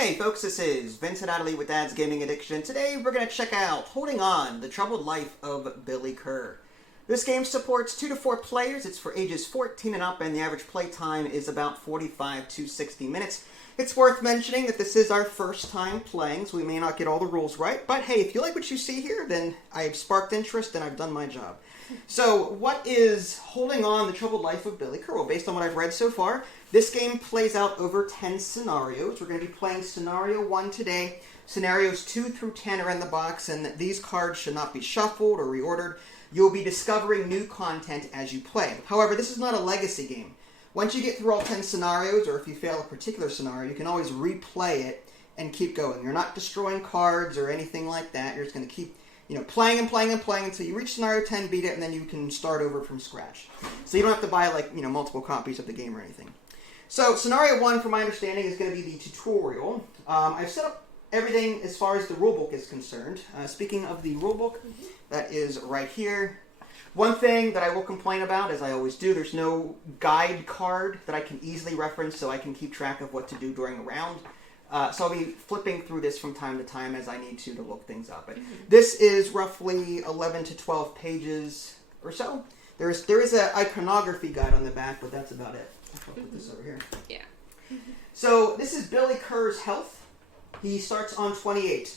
Hey folks, this is Vincent Adderley with Dad's Gaming Addiction. Today we're going to check out Holding On, The Troubled Life of Billy Kerr. This game supports 2 to 4 players. It's for ages 14 and up, and the average play time is about 45 to 60 minutes. It's worth mentioning that this is our first time playing, so we may not get all the rules right. But hey, if you like what you see here, then I've sparked interest and I've done my job. So, what is Holding On, The Troubled Life of Billy Kerr? Well, based on what I've read so far, this game plays out over 10 scenarios. We're going to be playing Scenario 1 today. Scenarios 2 through 10 are in the box, and these cards should not be shuffled or reordered. You'll be discovering new content as you play. However, this is not a legacy game. Once you get through all 10 scenarios, or if you fail a particular scenario, you can always replay it and keep going. You're not destroying cards or anything like that. You're just going to keep playing and playing and playing until you reach Scenario 10, beat it, and then you can start over from scratch. So you don't have to buy, multiple copies of the game or anything. So, Scenario 1, from my understanding, is going to be the tutorial. I've set up everything as far as the rulebook is concerned. Speaking of the rulebook, that is right here. One thing that I will complain about, as I always do, there's no guide card that I can easily reference so I can keep track of what to do during a round. So I'll be flipping through this from time to time as I need to look things up. But this is roughly 11 to 12 pages or so. There is an iconography guide on the back, but that's about it. I'll put this over here. Yeah. So this is Billy Kerr's health. He starts on 28.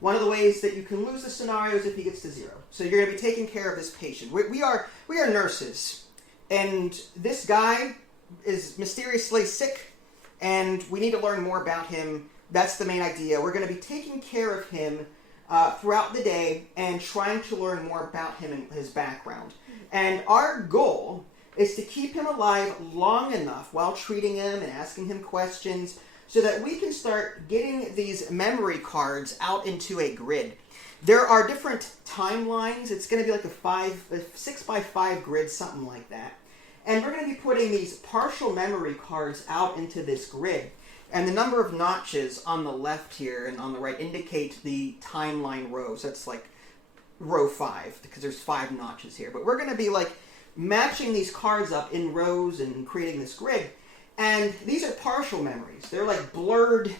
One of the ways that you can lose the scenario is if he gets to 0. So you're going to be taking care of this patient. We are nurses, and this guy is mysteriously sick. And we need to learn more about him. That's the main idea. We're going to be taking care of him throughout the day and trying to learn more about him and his background. And our goal is to keep him alive long enough while treating him and asking him questions so that we can start getting these memory cards out into a grid. There are different timelines. It's going to be like a 6x5 grid, something like that. And we're going to be putting these partial memory cards out into this grid. And the number of notches on the left here and on the right indicate the timeline rows. That's like row 5, because there's 5 notches here. But we're going to be matching these cards up in rows and creating this grid. And these are partial memories. They're like blurred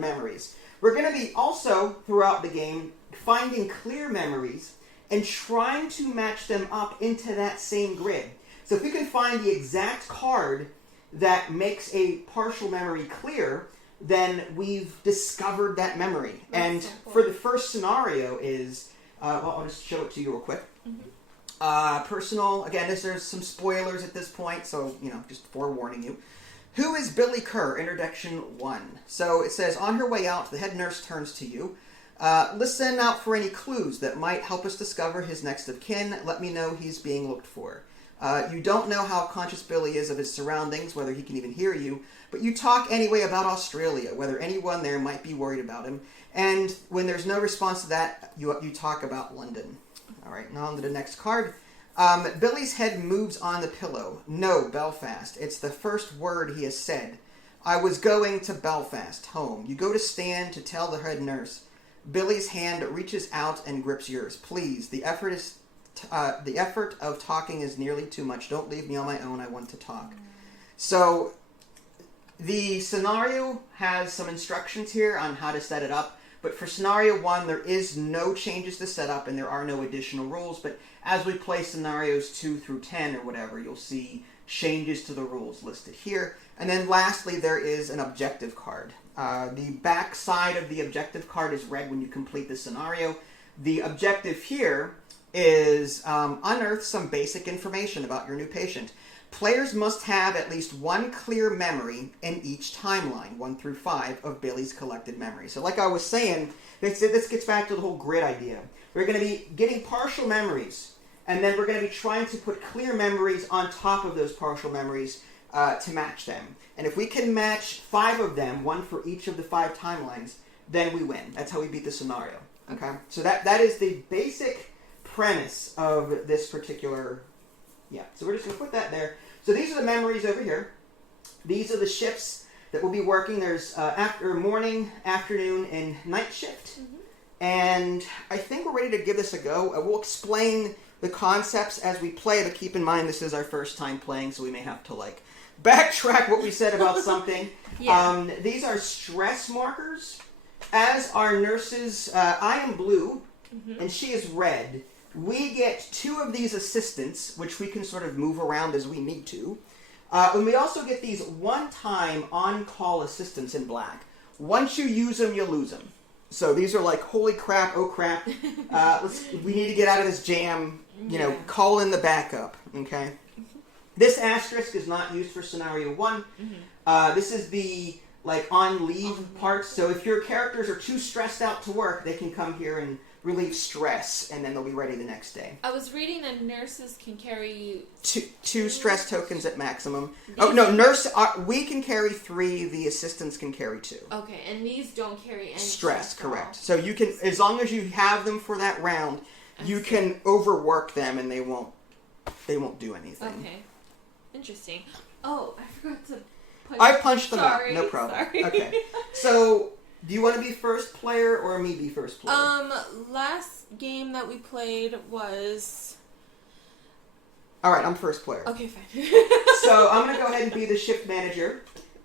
memories. We're going to be also, throughout the game, finding clear memories and trying to match them up into that same grid. So if we can find the exact card that makes a partial memory clear, then we've discovered that memory. And for the first scenario is, I'll just show it to you real quick. Personal, again, there's some spoilers at this point, so, just forewarning you. Who is Billy Kerr? Introduction 1. So it says, on her way out, the head nurse turns to you. Listen out for any clues that might help us discover his next of kin. Let me know he's being looked for. You don't know how conscious Billy is of his surroundings, whether he can even hear you, but you talk anyway about Australia, whether anyone there might be worried about him. And when there's no response to that, you talk about London. All right, now on to the next card. Billy's head moves on the pillow. No, Belfast. It's the first word he has said. I was going to Belfast, home. You go to stand to tell the head nurse. Billy's hand reaches out and grips yours. Please, the effort of talking is nearly too much. Don't leave me on my own. I want to talk. So the scenario has some instructions here on how to set it up. But for Scenario 1, there is no changes to set up and there are no additional rules. But as we play Scenarios 2 through 10 or whatever, you'll see changes to the rules listed here. And then lastly, there is an objective card. The back side of the objective card is red when you complete the scenario. The objective here is unearth some basic information about your new patient. Players must have at least one clear memory in each timeline, 1 through 5, of Billy's collected memories. So like I was saying, this gets back to the whole grid idea. We're going to be getting partial memories, and then we're going to be trying to put clear memories on top of those partial memories to match them. And if we can match 5 of them, 1 for each of the 5 timelines, then we win. That's how we beat the scenario. Okay? So that is the basic premise of this particular... Yeah, so we're just going to put that there. So these are the memories over here. These are the shifts that will be working. There's morning, afternoon, and night shift. And I think we're ready to give this a go. We'll explain the concepts as we play, but keep in mind this is our first time playing, so we may have to backtrack what we said about something. Yeah. These are stress markers. As our nurses, I am blue, and she is red. We get 2 of these assistants, which we can sort of move around as we need to. And we also get these one-time on-call assistants in black. Once you use them, you lose them. So these are like, holy crap, oh crap, we need to get out of this jam, call in the backup, okay? This asterisk is not used for scenario 1. This is the, on leave part. So if your characters are too stressed out to work, they can come here and relieve stress, and then they'll be ready the next day. I was reading that nurses can carry... Two stress tokens at maximum. We can carry 3, the assistants can carry 2. Okay, and these don't carry any stress, correct. So you can, as long as you have them for that round, you can overwork them and they won't do anything. Okay. Interesting. Oh, I forgot to punch. I punched them out, Sorry, no problem. Sorry. Okay. So, do you want to be first player or me be first player? Last game that we played was... Alright, I'm first player. Okay, fine. So, I'm going to go ahead and be the shift manager.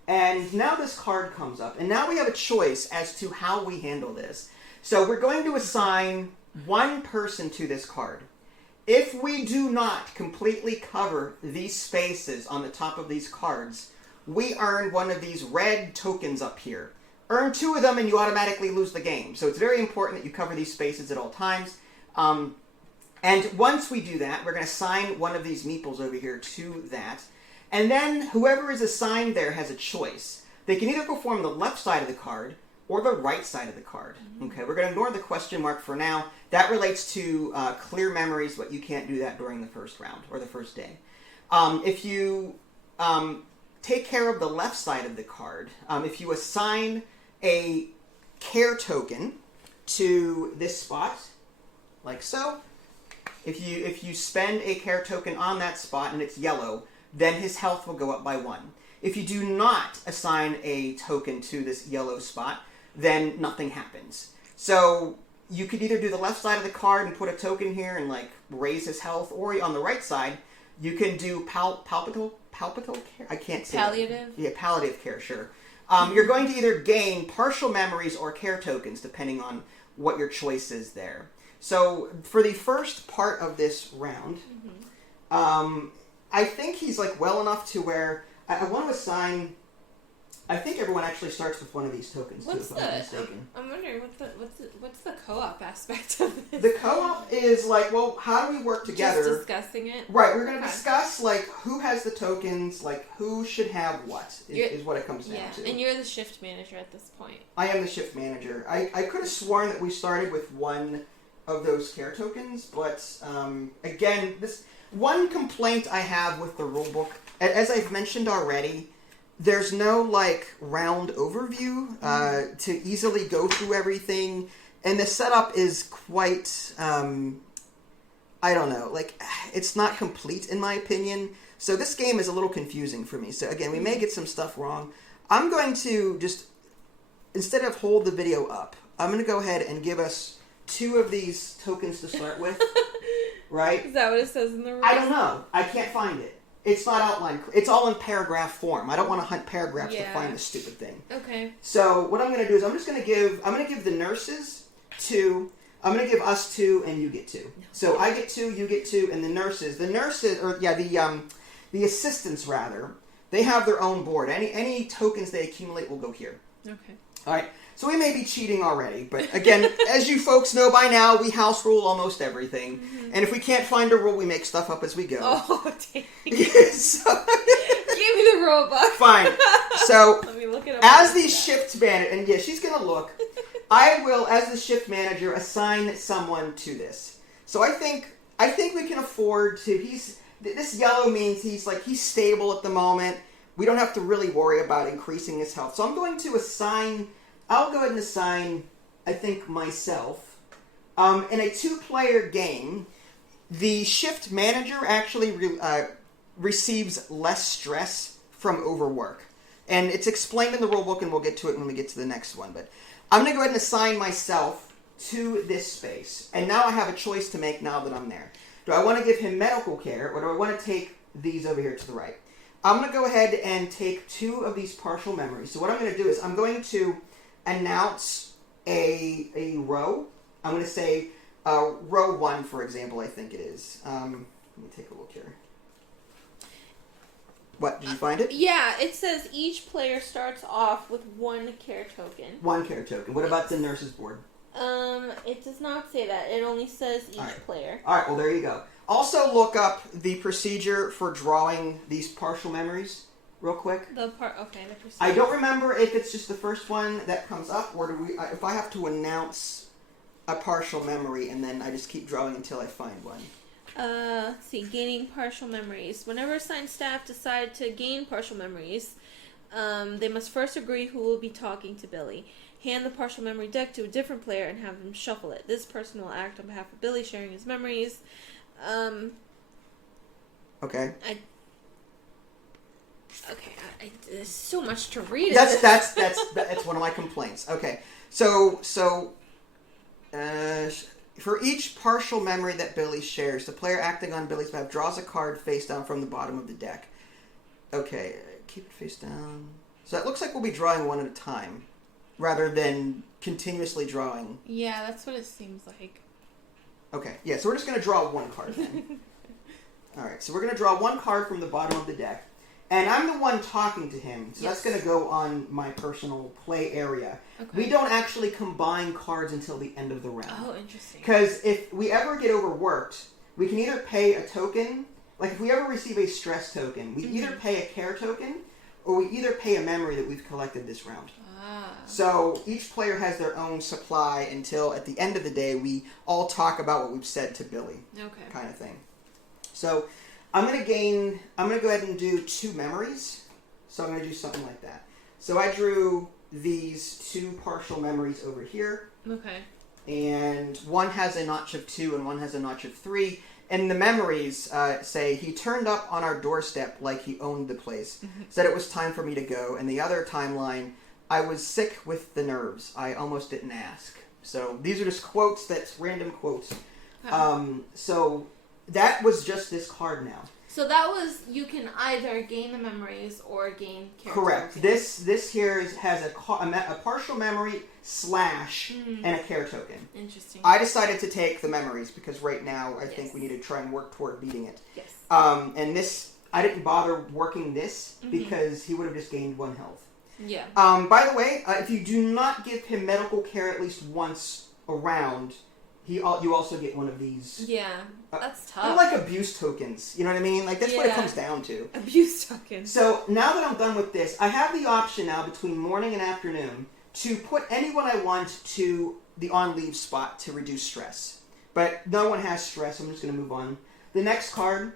And now this card comes up. And now we have a choice as to how we handle this. So, we're going to assign 1 person to this card. If we do not completely cover these spaces on the top of these cards, we earn one of these red tokens up here. Earn 2 of them and you automatically lose the game. So it's very important that you cover these spaces at all times. And once we do that, we're going to assign one of these meeples over here to that. And then whoever is assigned there has a choice. They can either perform the left side of the card or the right side of the card. Okay, we're going to ignore the question mark for now. That relates to clear memories, but you can't do that during the first round or the first day. If you take care of the left side of the card, if you assign a care token to this spot, like so, if you spend a care token on that spot and it's yellow, then his health will go up by 1. If you do not assign a token to this yellow spot, then nothing happens. So you could either do the left side of the card and put a token here and raise his health, or on the right side, you can do palpable care. I can't say palliative. That. Yeah, palliative care. Sure. You're going to either gain partial memories or care tokens depending on what your choice is there. So for the first part of this round, I think he's well enough to where I want to assign. I think everyone actually starts with one of these tokens, too, if I'm not mistaken. I'm wondering, what's the co-op aspect of this? The co-op is how do we work together? Just discussing it? Right, we're going to discuss, who has the tokens, who should have what, is what it comes down to. And you're the shift manager at this point. I am the shift manager. I could have sworn that we started with one of those care tokens, but, again, this one complaint I have with the rulebook, as I've mentioned already, there's no, round overview to easily go through everything. And the setup is quite, I don't know, it's not complete in my opinion. So this game is a little confusing for me. So again, we may get some stuff wrong. I'm going to just, instead of hold the video up, I'm going to go ahead and give us 2 of these tokens to start with. Right? Is that what it says in the rules? I don't know. I can't find it. It's not outlined. It's all in paragraph form. I don't want to hunt paragraphs to find this stupid thing. Okay. So what I'm going to do is I'm going to give the nurses 2. I'm going to give us 2, and you get 2. So I get 2, you get 2, and the assistants rather, they have their own board. Any tokens they accumulate will go here. Okay. All right. So we may be cheating already, but again, as you folks know by now, we house rule almost everything. And if we can't find a rule, we make stuff up as we go. Oh, dang. So, give me the rule book. Fine. So, let me look it up. As the shift manager, and yeah, she's going to look, I will, as the shift manager, assign someone to this. So I think we can afford to, this yellow means he's stable at the moment. We don't have to really worry about increasing his health. So I'm going to I'll go ahead and assign, I think, myself. In a 2-player game, the shift manager actually receives less stress from overwork. And it's explained in the rulebook, and we'll get to it when we get to the next one. But I'm going to go ahead and assign myself to this space. And now I have a choice to make now that I'm there. Do I want to give him medical care, or do I want to take these over here to the right? I'm going to go ahead and take 2 of these partial memories. So what I'm going to do is I'm going to announce a row. I'm going to say row 1, for example, I think it is. Let me take a look here. What, did you find it? Yeah, it says each player starts off with 1 care token. 1 care token. What about the nurse's board? It does not say that. It only says each player. Alright, well there you go. Also look up the procedure for drawing these partial memories real quick. The procedure. I don't remember if it's just the first one that comes up, or if I have to announce a partial memory and then I just keep drawing until I find one. Let's see, gaining partial memories. Whenever assigned staff decide to gain partial memories, they must first agree who will be talking to Billy. Hand the partial memory deck to a different player and have them shuffle it. This person will act on behalf of Billy, sharing his memories. Okay. There's so much to read. That's one of my complaints. Okay, so for each partial memory that Billy shares, the player acting on Billy's behalf draws a card face down from the bottom of the deck. Okay, keep it face down. So it looks like we'll be drawing one at a time, rather than continuously drawing. Yeah, that's what it seems like. Okay, yeah, so we're just going to draw 1 card then. Alright, so we're going to draw 1 card from the bottom of the deck. And I'm the one talking to him, so that's going to go on my personal play area. Okay. We don't actually combine cards until the end of the round. Oh, interesting. Because if we ever get overworked, we can either pay a token, like if we ever receive a stress token, we either pay a care token, or we either pay a memory that we've collected this round. So each player has their own supply until at the end of the day we all talk about what we've said to Billy. Okay. Kind of thing. So I'm going to go ahead and do 2 memories. So I'm going to do something like that. So I drew these 2 partial memories over here. Okay. And one has a notch of 2 and one has a notch of 3. And the memories say, he turned up on our doorstep like he owned the place. Said it was time for me to go. And the other timeline, I was sick with the nerves. I almost didn't ask. So these are just quotes. That's random quotes. So that was just this card now. So that was, you can either gain the memories or gain care Correct. tokens. This here has a partial memory / and a care token. Interesting. I decided to take the memories because right now I think we need to try and work toward beating it. Yes. And this, I didn't bother working this because he would have just gained 1 health. Yeah. By the way, if you do not give him medical care at least once a round, you also get one of these. Yeah, that's tough. They're like abuse tokens. You know what I mean? Like that's what it comes down to. Abuse tokens. So now that I'm done with this, I have the option now between morning and afternoon to put anyone I want to the on-leave spot to reduce stress. But no one has stress. I'm just going to move on. The next card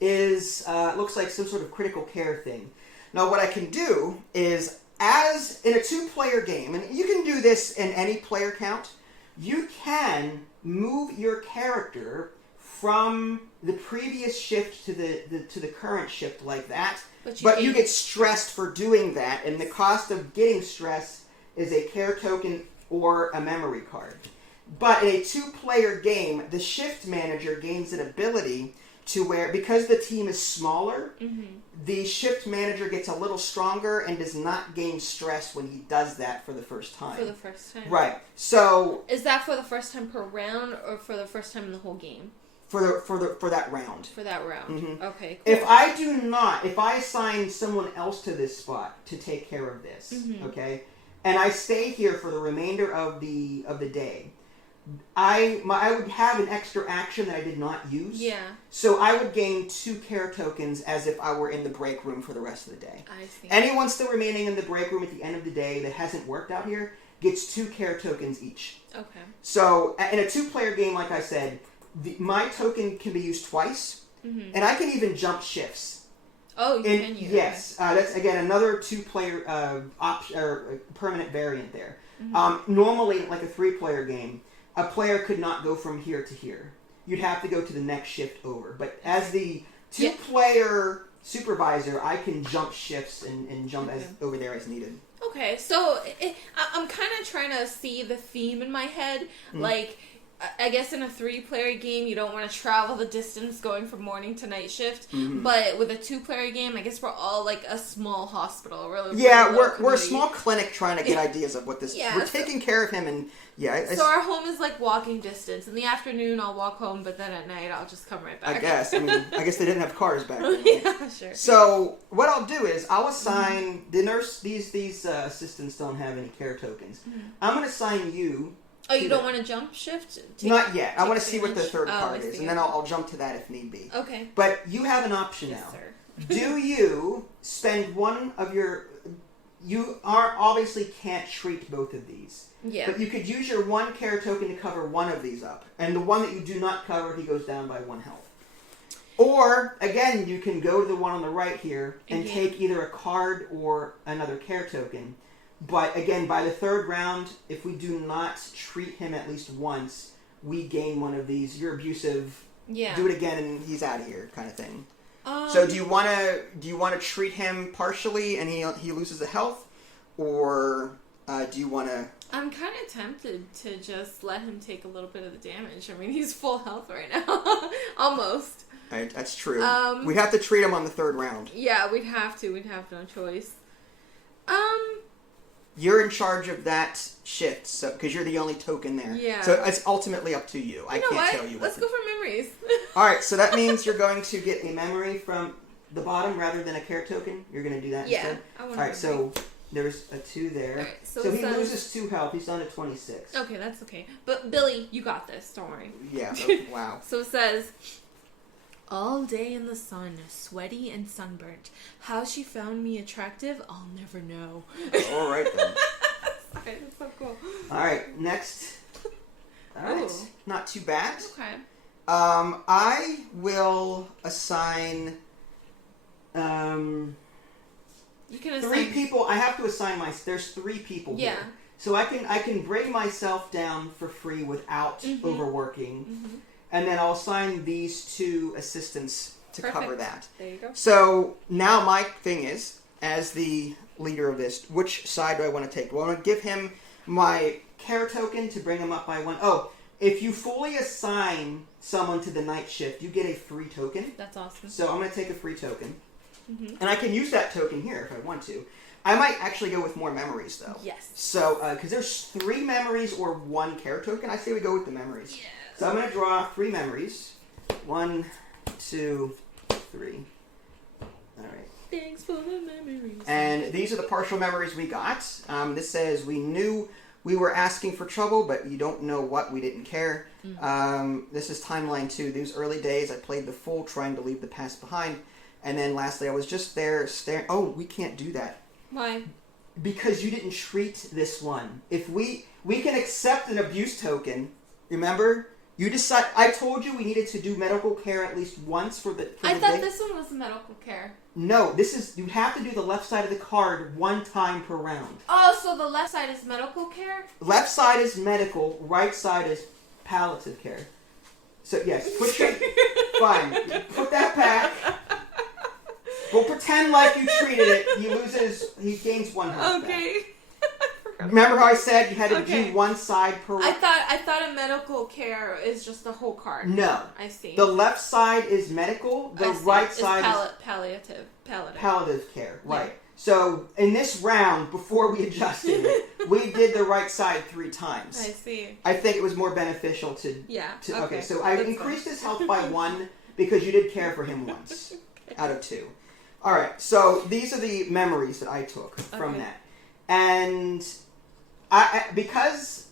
is looks like some sort of critical care thing. Now what I can do is, as in a 2-player game, and you can do this in any player count, you can move your character from the previous shift to the current shift like that. But you get stressed for doing that, and the cost of getting stress is a care token or a memory card. But in a 2-player game, the shift manager gains an ability to where, because the team is smaller, the shift manager gets a little stronger and does not gain stress when he does that for the first time. For the first time. Right. So is that for the first time per round or for the first time in the whole game? For that round. For that round. Okay, cool. If I assign someone else to this spot to take care of this, okay, and I stay here for the remainder of the day, I would have an extra action that I did not use. Yeah. So I would gain 2 care tokens as if I were in the break room for the rest of the day. I see. Anyone still remaining in the break room at the end of the day that hasn't worked out here gets 2 care tokens each. Okay. So in a 2-player game, like I said, my token can be used twice, and I can even jump shifts. Oh, you can use. Yes, that's again another 2-player option or permanent variant there. Normally, like a 3-player game, a player could not go from here to here. You'd have to go to the next shift over. But as the 2-player supervisor, I can jump shifts and jump over there as needed. Okay, so I'm kind of trying to see the theme in my head. Like, I guess in a 3-player game, you don't want to travel the distance going from morning to night shift. Mm-hmm. But with a 2-player game, I guess we're all like a small hospital, really. Yeah, we're a small clinic trying to get ideas of what this. Yeah, we're taking care of him, and so our home is like walking distance. In the afternoon, I'll walk home, but then at night, I'll just come right back. I guess. I mean, I guess they didn't have cars back then. Yeah, sure. So what I'll do is I'll assign the nurse. These assistants don't have any care tokens. Mm-hmm. I'm going to assign you. Oh, you don't want to jump shift? Not yet. I want to see what the third card is, and then okay. I'll jump to that if need be. Okay. But you have an option Yes, now. sir. Do you spend one of your... You obviously can't treat both of these. Yeah. But you could use your 1 care token to cover one of these up. And the one that you do not cover, he goes down by 1 health. Or, again, you can go to the one on the right here and take either a card or another care token. But, again, by the 3rd round, if we do not treat him at least once, we gain one of these. You're abusive. Yeah. Do it again and he's out of here kind of thing. So do you want to treat him partially and he loses a health? Or do you want to... I'm kind of tempted to just let him take a little bit of the damage. I mean, he's full health right now. Almost. Right, that's true. We'd have to treat him on the 3rd round. Yeah, we'd have to. We'd have no choice. You're in charge of that shift, so because you're the only token there. Yeah. So it's ultimately up to you. I can't tell you what. Let's go for memories. All right, so that means you're going to get a memory from the bottom rather than a care token. You're going to do that instead? I want All right, so there's a 2 there. All right, so he loses 2 health. He's down to 26. Okay, that's okay. But Billy, you got this. Don't worry. Yeah, okay, wow. So it says... All day in the sun, sweaty and sunburnt. How she found me attractive, I'll never know. All right, then. Sorry, that's so cool. All right, next. All right, Ooh. not too bad. Okay. I will assign... You can assign... 3 people. I have to assign there's 3 people here. So I can bring myself down for free without overworking. Mm-hmm. And then I'll assign these 2 assistants to cover that. There you go. So now my thing is, as the leader of this, which side do I want to take? Well, I'm going to give him my care token to bring him up by 1. Oh, if you fully assign someone to the night shift, you get a free token. That's awesome. So I'm going to take a free token. Mm-hmm. And I can use that token here if I want to. I might actually go with more memories, though. Yes. So, because there's 3 memories or 1 care token, I say we go with the memories. Yeah. So I'm going to draw 3 memories. 1, 2, 3. All right. Thanks for the memories. And these are the partial memories we got. This says we knew we were asking for trouble, but you don't know what. We didn't care. Mm-hmm. This is timeline 2. These early days, I played the fool, trying to leave the past behind. And then lastly, I was just there staring. Oh, we can't do that. Why? Because you didn't treat this one. If we can accept an abuse token, remember? You decide. I told you we needed to do medical care at least once for the. I thought this one was medical care. No, this is. You have to do the left side of the card 1 time per round. Oh, so the left side is medical care? Left side is medical. Right side is palliative care. So yes, put your fine. Put that back. We'll pretend like you treated it. He gains 1 health. Okay. Remember how I said you had to do 1 side per... I thought a medical care is just the whole card. No. I see. The left side is medical. The right side is... Palliative care. Right. Yeah. So, in this round, before we adjusted it, we did the right side 3 times. I see. I think it was more beneficial to... Yeah. Okay, so I increased his health by 1 because you did care for him once out of 2. All right, so these are the memories that I took from that. And because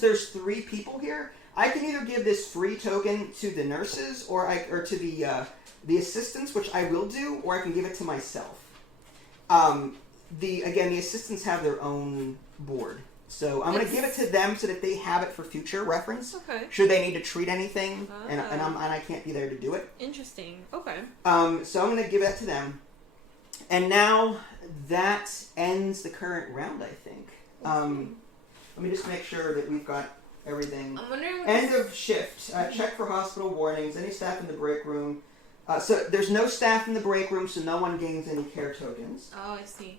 there's 3 people here, I can either give this free token to the nurses or to the assistants, which I will do, or I can give it to myself. The assistants have their own board, so I'm going to give it to them so that they have it for future reference. Okay. Should they need to treat anything, and I can't be there to do it. Interesting. Okay. So I'm going to give that to them, and now that ends the current round, I think. Let me just make sure that we've got everything. I'm wondering what End of shift. Check for hospital warnings. Any staff in the break room. So there's no staff in the break room, so no one gains any care tokens. Oh, I see.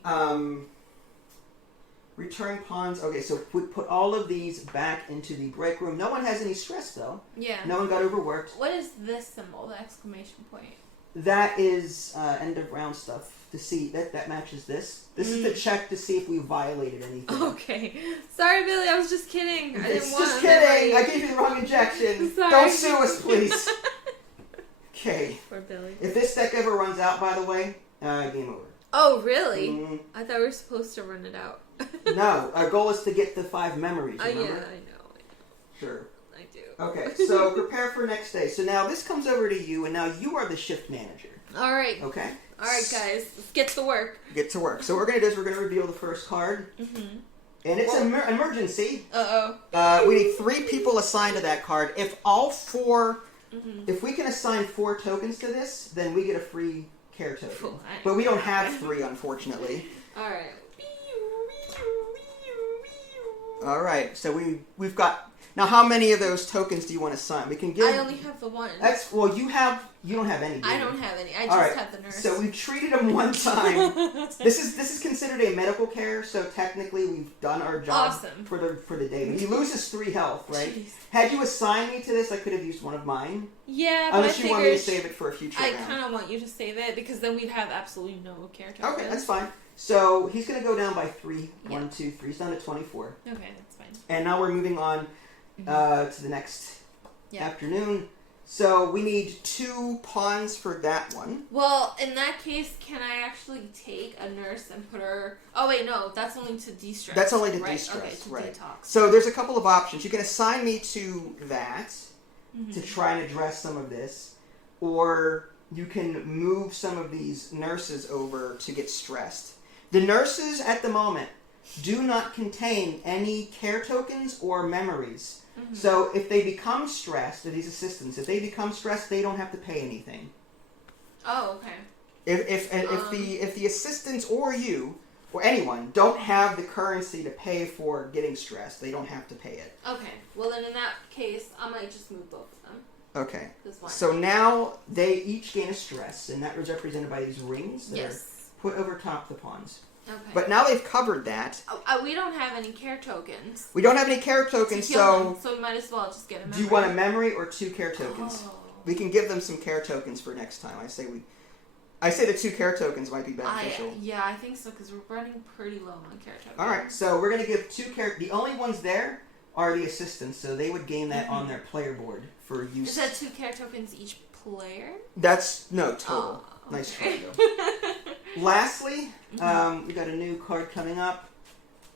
Return pawns. Okay, so we put all of these back into the break room. No one has any stress, though. Yeah. No one got overworked. What is this symbol, the exclamation point? That is end of round stuff. To see that matches this. This is to check to see if we violated anything. Okay. Sorry, Billy. I was just kidding. I didn't want just kidding. I gave you the wrong injection. Sorry. Don't sue us, please. Okay. Poor Billy. If this deck ever runs out, by the way, game over. Oh, really? I thought we were supposed to run it out. No, our goal is to get the 5 memories. Remember? Yeah, I know. Sure. I do. Okay, so prepare for next day. So now this comes over to you, and now you are the shift manager. All right. Okay. All right, guys. Let's get to work. Get to work. So what we're going to do is we're going to reveal the first card. And it's an emergency. Uh-oh. We need 3 people assigned to that card. If all 4... If we can assign 4 tokens to this, then we get a free care token. But we don't have 3, unfortunately. All right. All right. So we've got... Now, how many of those tokens do you want to assign? We can give... I only have the one. Well, you don't have any. I don't have any. I just have the nurse. So we've treated him one time. This is considered a medical care, so technically we've done our job for the day. But he loses 3 health, right? Jeez. Had you assigned me to this, I could have used one of mine. Yeah, but unless you want me to save it for a future round. I kind of want you to save it because then we'd have absolutely no care tokens. Okay, that's fine. So he's going to go down by 3. 1, 2, 3. He's down to 24. Okay, that's fine. And now we're moving on to the next afternoon. So we need 2 pawns for that one. Well, in that case, can I actually take a nurse and put her... Oh, wait, no. That's only to de-stress. That's only to de-stress, de-stress, okay, to right. detox. So there's a couple of options. You can assign me to that to try and address some of this. Or you can move some of these nurses over to get stressed. The nurses at the moment do not contain any care tokens or memories. So if they become stressed, or these assistants, if they become stressed, they don't have to pay anything. Oh, okay. If the assistants or you or anyone don't have the currency to pay for getting stressed, they don't have to pay it. Okay. Well, then in that case, I might just move both of them. Okay. So now they each gain a stress, and that is represented by these rings that are put over top the pawns. Okay. But now they've covered that. We don't have any care tokens. We don't have any care tokens, so we might as well just get a memory. Do you want a memory or 2 care tokens? Oh. We can give them some care tokens for next time. I say the 2 care tokens might be beneficial. Yeah, I think so, because we're running pretty low on care tokens. All right, so we're going to give 2 care... The only ones there are the assistants, so they would gain that on their player board for use. Is that 2 care tokens each player? That's... No, total. Oh, okay. Nice try, though. Lastly, we got a new card coming up.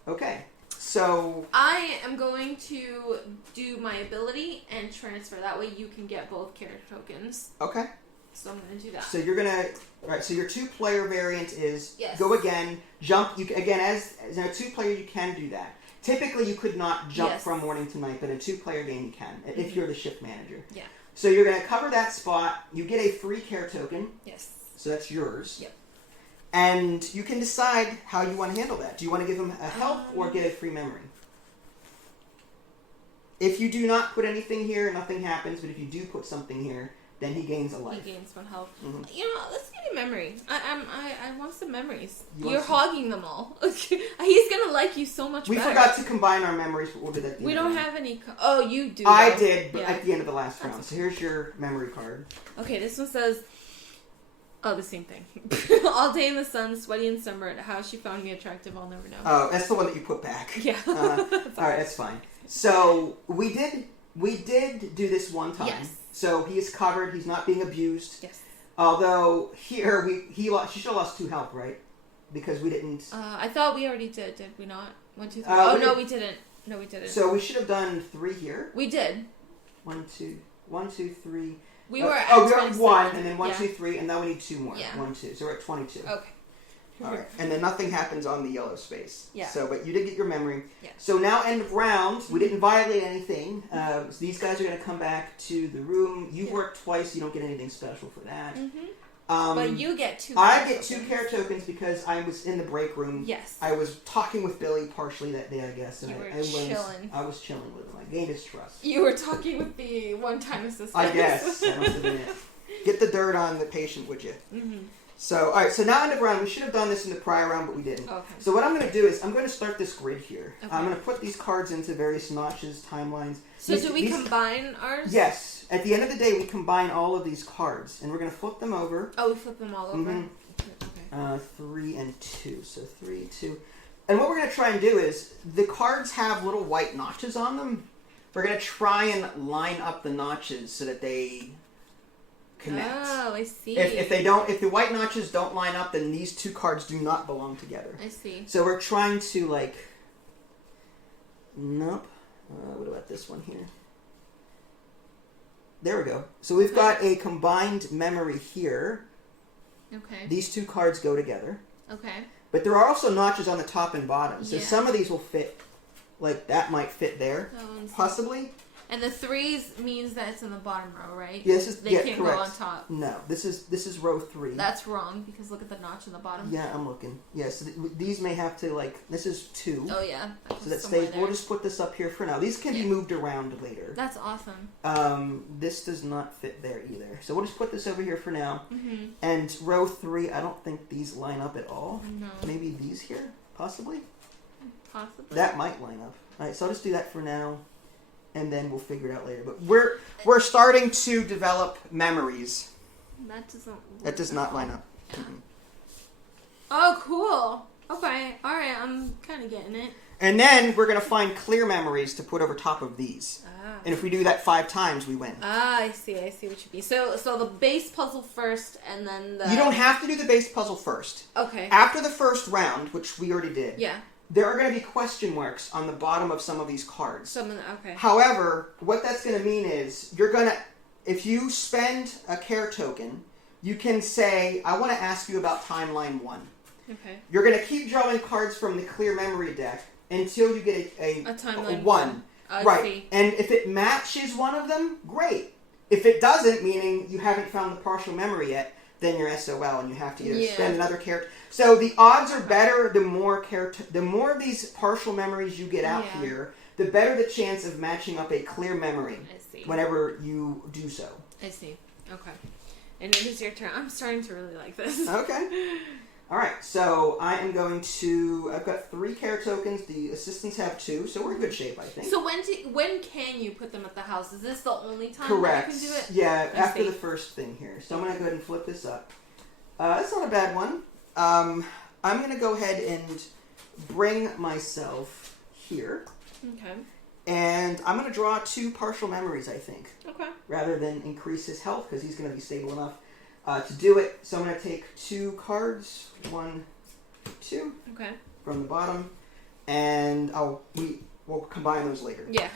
Okay, so... I am going to do my ability and transfer. That way you can get both care tokens. Okay. So I'm going to do that. So you're going to... Alright, so your 2-player variant is go again, jump... Again, as a 2-player, you can do that. Typically, you could not jump from morning to night, but in a 2-player game, you can, if you're the shift manager. Yeah. So you're going to cover that spot. You get a free care token. Yes. So that's yours. Yep. And you can decide how you want to handle that. Do you want to give him a health or get a free memory? If you do not put anything here, nothing happens. But if you do put something here, then he gains a life. He gains 1 health. You know, let's get a memory. I want some memories. You're hogging them all. He's gonna like you so much. We forgot to combine our memories, but we'll do that. We don't have any. Oh, you do. I did, but at the end of the last round. So here's your memory card. Okay, this one says. Oh, the same thing. All day in the sun, sweaty and sunburned. How she found me attractive, I'll never know. Oh, that's the one that you put back. Yeah. All right, that's fine. So we did do this one time. Yes. So he is covered. He's not being abused. Yes. Although here she still lost 2 health, right? Because we didn't. I thought we already did we not? 1, 2, 3. No, we didn't. No, we didn't. So we should have done 3 here. We did. 1, 2, 3. We were at we were at 1, and then 1, 2, 3, and now we need 2 more. Yeah. 1, 2. So we're at 22. Okay. All right, and then nothing happens on the yellow space. Yeah. So, but you did get your memory. Yeah. So now, end of round. We didn't violate anything. So these guys are going to come back to the room. You worked twice. You don't get anything special for that. But you get 2. I get 2 care tokens because I was in the break room. Yes. I was talking with Billy partially that day, I guess. And You were chilling. I was chilling with him. I gained his trust. You were talking with the one-time assistant. I guess. I must have been it. Get the dirt on the patient, would you? So, all right. So now end of round. We should have done this in the prior round, but we didn't. Okay. So what I'm going to do is I'm going to start this grid here. Okay. I'm going to put these cards into various notches, timelines. So do we combine ours? Yes. At the end of the day, we combine all of these cards, and we're going to flip them over. Oh, we flip them all over. Mm-hmm. Okay. 3 and 2. So 3, 2. And what we're going to try and do is the cards have little white notches on them. We're going to try and line up the notches so that they connect. Oh, I see. If the white notches don't line up, then these two cards do not belong together. I see. So we're trying to nope. What about this one here? There we go. So we've got a combined memory here. Okay. These two cards go together. Okay. But there are also notches on the top and bottom. So Yeah. some of these will fit, that might fit there, possibly. And the 3s means that it's in the bottom row, right? Yes, they can't correct. go on top. No, this is row 3. That's wrong because look at the notch in the bottom. Yeah, I'm looking. Yes, these may have to this is 2. Oh yeah. So that stays. We'll just put this up here for now. These can be moved around later. That's awesome. This does not fit there either. So we'll just put this over here for now. Mm-hmm. And row 3, I don't think these line up at all. No. Maybe these here, possibly. Possibly. That might line up. All right, so I'll just do that for now, and then we'll figure it out later. But we're starting to develop memories. That does not line up. Yeah. Mm-hmm. Oh, cool. Okay. All right. I'm kind of getting it. And then we're going to find clear memories to put over top of these. Ah. And if we do that 5 times, we win. Ah, I see what you mean. So the base puzzle first, and then the... You don't have to do the base puzzle first. Okay. After the first round, which we already did, Yeah. there are going to be question marks on the bottom of some of these cards. Okay. However, what that's going to mean is if you spend a care token, you can say, I want to ask you about timeline 1. Okay. You're going to keep drawing cards from the clear memory deck until you get a timeline 1. Right. See. And if it matches one of them, great. If it doesn't, meaning you haven't found the partial memory yet, then you're SOL and you have to either spend another character. So the odds are better the more of these partial memories you get out here, the better the chance of matching up a clear memory whenever you do so. I see. Okay. And it is your turn. I'm starting to really like this. Okay. All right. So I've got 3 care tokens. The assistants have 2, so we're in good shape, I think. So when can you put them at the house? Is this the only time Correct. that you can do it? Yeah, after the first thing here. So I'm going to go ahead and flip this up. That's not a bad one. I'm going to go ahead and bring myself here. Okay. And I'm going to draw 2 partial memories, I think. Okay. Rather than increase his health, because he's going to be stable enough to do it. So I'm going to take 2 cards. 1, 2. Okay. From the bottom. And we'll combine those later. Yeah.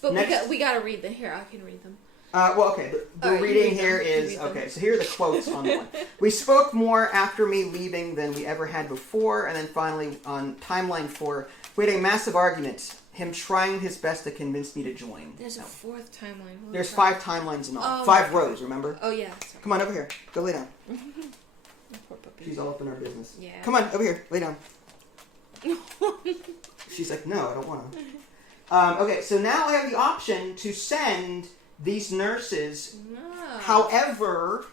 But Next, we got to read them. Here, I can read them. Okay, the reading here is, okay, so here are the quotes on the one. We spoke more after me leaving than we ever had before, and then finally on timeline 4, we had a massive argument, him trying his best to convince me to join. There's a 4th timeline. There's 5 timelines in all. 5 rows, remember? Oh, yeah. Sorry. Come on, over here. Go lay down. Poor puppy. She's all up in our business. Yeah. Come on, over here. Lay down. She's like, no, I don't want to. Okay, so now I have the option to send these nurses. No. However,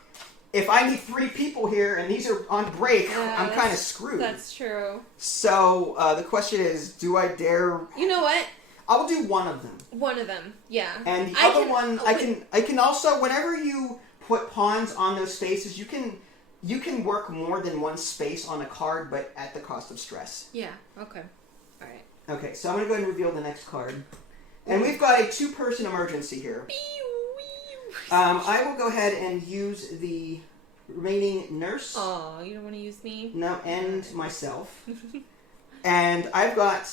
if I need 3 people here and these are on break, I'm kind of screwed. That's true. So the question is, do I dare? You know what? I'll do one of them. One of them, yeah. And the other one, I can also, whenever you put pawns on those spaces, you can work more than one space on a card, but at the cost of stress. Yeah. Okay. All right. Okay, so I'm gonna go ahead and reveal the next card, and we've got a 2-person emergency here. I will go ahead and use the remaining nurse. Oh, you don't want to use me? No, and myself. And I've got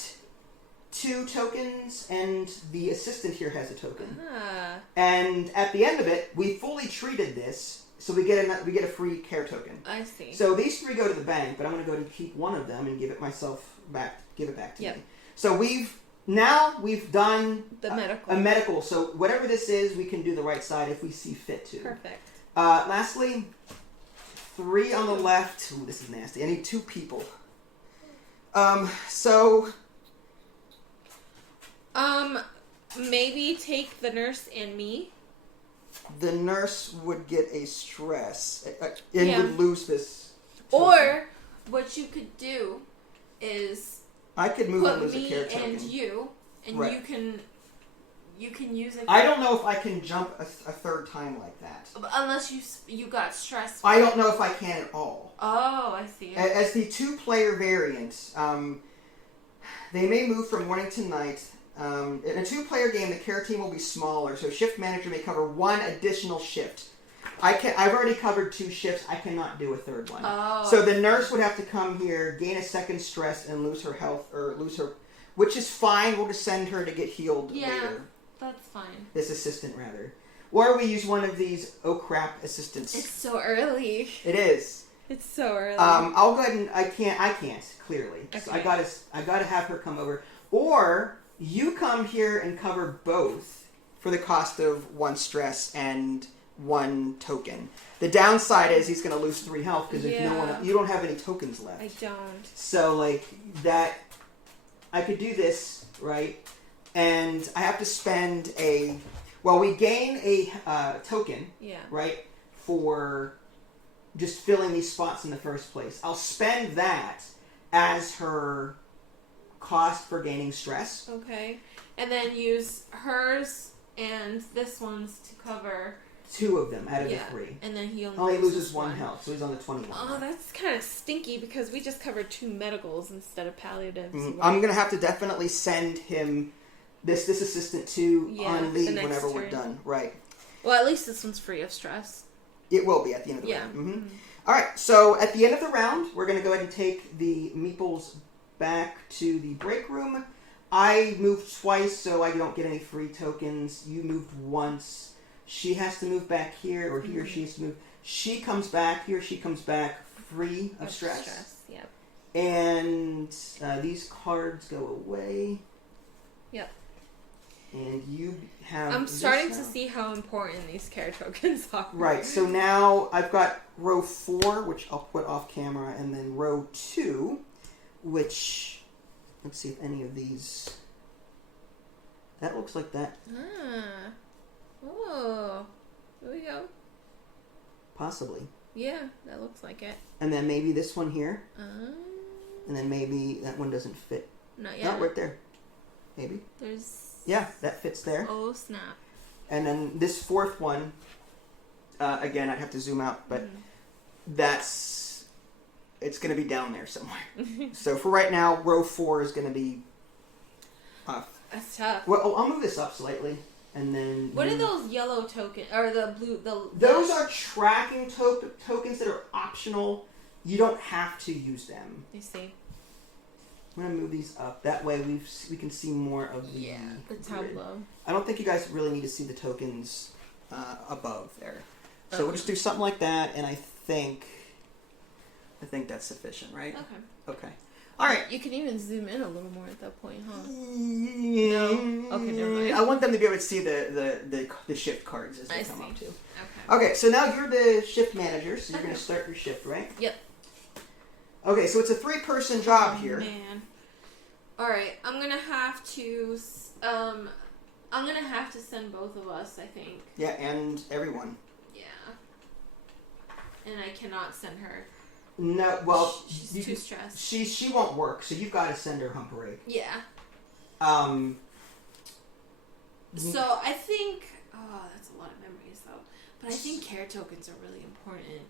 2 tokens, and the assistant here has a token. Ah. And at the end of it, we fully treated this, so we get a free care token. I see. So these 3 go to the bank, but I'm going to go ahead and keep one of them and give it back to me. So we've done the medical. A medical. So whatever this is, we can do the right side if we see fit to. Perfect. Lastly, 3 on the left. Ooh, this is nasty. I need 2 people. Maybe take the nurse and me. the nurse would get a stress and would lose this. Or what you could do is I could move and put lose a me care token. and you, and Right. you can use it. I don't know if I can jump a third time like that. Unless you got stressed. I don't know if I can at all. Oh, I see. As the 2-player variant, they may move from morning to night. In a 2-player game, the care team will be smaller, so shift manager may cover 1 additional shift. I've already covered 2 shifts. I cannot do a third one. Oh. So the nurse would have to come here, gain a second stress, and lose her health, or lose her, which is fine. We'll just send her to get healed later. That's fine. This assistant, rather. Or we use one of these oh crap assistants. It's so early. It is. It's so early. I'll go ahead and I can't clearly. Okay. So I gotta have her come over. Or you come here and cover both for the cost of 1 stress and 1 token. The downside is he's gonna lose 3 health because if you don't have any tokens left. I don't. So like that, I could do this right, and I have to spend we gain a token. Yeah. Right, for just filling these spots in the first place. I'll spend that as her cost for gaining stress. Okay. And then use hers and this one's to cover 2 of them out of the 3. And then he only loses 1 health, so he's on the 21. Oh, that's kind of stinky because we just covered 2 medicals instead of palliatives. I'm going to have to definitely send him this assistant on leave whenever we're done. Right. Well, at least this one's free of stress. It will be at the end of the round. Mm-hmm. All right, so at the end of the round, we're going to go ahead and take the meeples back to the break room. I moved twice, so I don't get any free tokens. You moved once. She has to move back here, or he or she has to move. She comes back, he or she comes back free of stress. Yep. And these cards go away. Yep. And you have... I'm starting to see how important these care tokens are. Right, so now I've got row 4, which I'll put off camera, and then row 2, which... Let's see if any of these... That looks like that. Ah. Oh. Here we go. Possibly. Yeah, that looks like it. And then maybe this one here. And then maybe that one doesn't fit. Not yet. Not right there. Maybe. There's... Yeah, that fits there. Oh, snap. And then this 4th one, again, I'd have to zoom out, but it's going to be down there somewhere. So for right now, row 4 is going to be off. That's tough. Well, I'll move this up slightly, and then... What are those yellow tokens, or the blue... Those are tracking tokens that are optional. You don't have to use them. I see. I'm going to move these up. That way we can see more of the tableau. I don't think you guys really need to see the tokens above there. So we'll just do something like that, and I think that's sufficient, right? Okay. All right. You can even zoom in a little more at that point, huh? No. Okay, never mind. I want them to be able to see the shift cards as they come up too. Okay. Okay, so now you're the shift manager, so you're going to start your shift, right? Yep. Okay, so it's a 3-person job here. Man. All right, I'm gonna have to send both of us, I think. Yeah, and everyone. Yeah. And I cannot send her. No, well, she's too stressed. She won't work, so you've got to send her home break. Yeah. So I think, that's a lot of memories though. But I think care tokens are really important.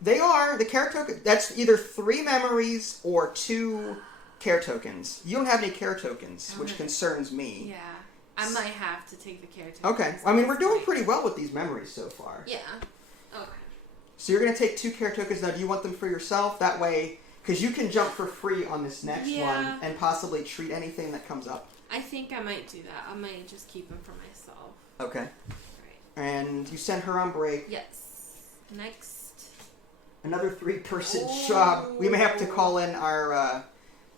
They are. The care token, that's either 3 memories or 2 care tokens. You don't have any care tokens, which concerns me. Yeah. I might have to take the care tokens. Okay. I mean, we're doing pretty well with these memories so far. Yeah. Okay. So you're going to take 2 care tokens. Now, do you want them for yourself? That way, because you can jump for free on this next one and possibly treat anything that comes up. I think I might do that. I might just keep them for myself. Okay. Right. And you send her on break. Yes. Next. Another 3-person job. We may have to call in our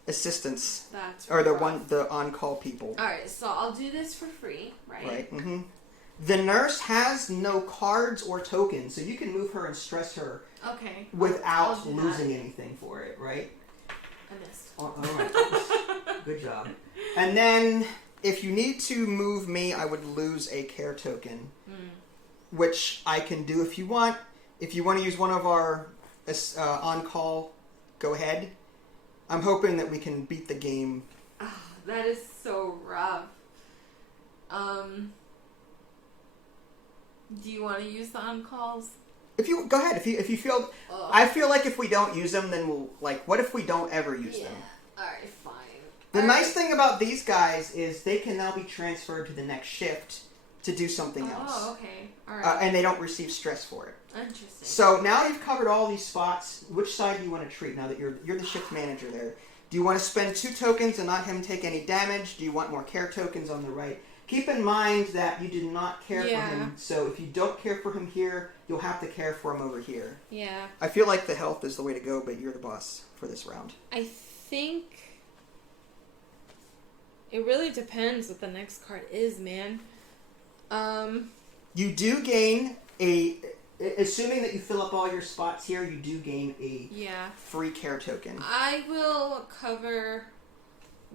assistants. That's or rough. the on-call people. Alright, so I'll do this for free, right? Right. Mm-hmm. The nurse has no cards or tokens, so you can move her and stress her without losing anything for it, right? I missed. All right. Good job. And then, if you need to move me, I would lose a care token. which I can do if you want. If you want to use one of our on-call, go ahead. I'm hoping that we can beat the game. Oh, that is so rough. Do you want to use the on-calls? If you go ahead, if you feel, I feel like if we don't use them, then we'll what if we don't ever use them? All right, fine. The nice thing about these guys is they can now be transferred to the next shift to do something else. Oh, okay. All right. And they don't receive stress for it. Interesting. So now you've covered all these spots. Which side do you want to treat now that you're the shift manager there? Do you want to spend 2 tokens and not him take any damage? Do you want more care tokens on the right? Keep in mind that you did not care for him, so if you don't care for him here, you'll have to care for him over here. Yeah. I feel like the health is the way to go, but you're the boss for this round. I think it really depends what the next card is, man. You do gain assuming that you fill up all your spots here, you do gain a free care token. I will cover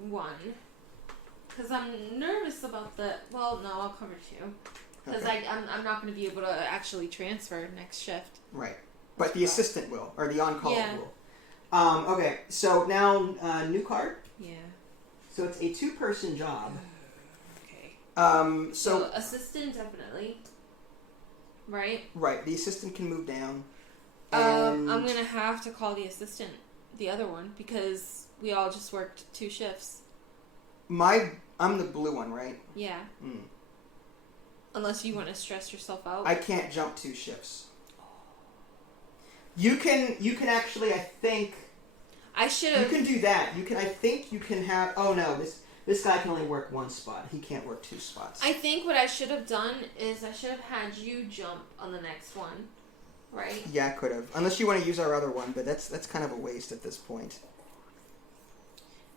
1. Because I'm nervous about the... Well, no, I'll cover 2. Because I'm not going to be able to actually transfer next shift. Right. But the assistant will. Or the on-call will. Okay, so now, new card. Yeah. So it's a 2-person job. Okay. So assistant, definitely. Right? Right. The assistant can move down. I'm going to have to call the assistant, the other one, because we all just worked 2 shifts. I'm the blue one, right? Yeah. Unless you want to stress yourself out. I can't jump 2 shifts. You can actually, I think... I should have... You can do that. I think you can have... Oh, no. This guy can only work 1 spot. He can't work 2 spots. I think what I should have done is I should have had you jump on the next one. Right? Yeah, I could have. Unless you want to use our other one, but that's kind of a waste at this point.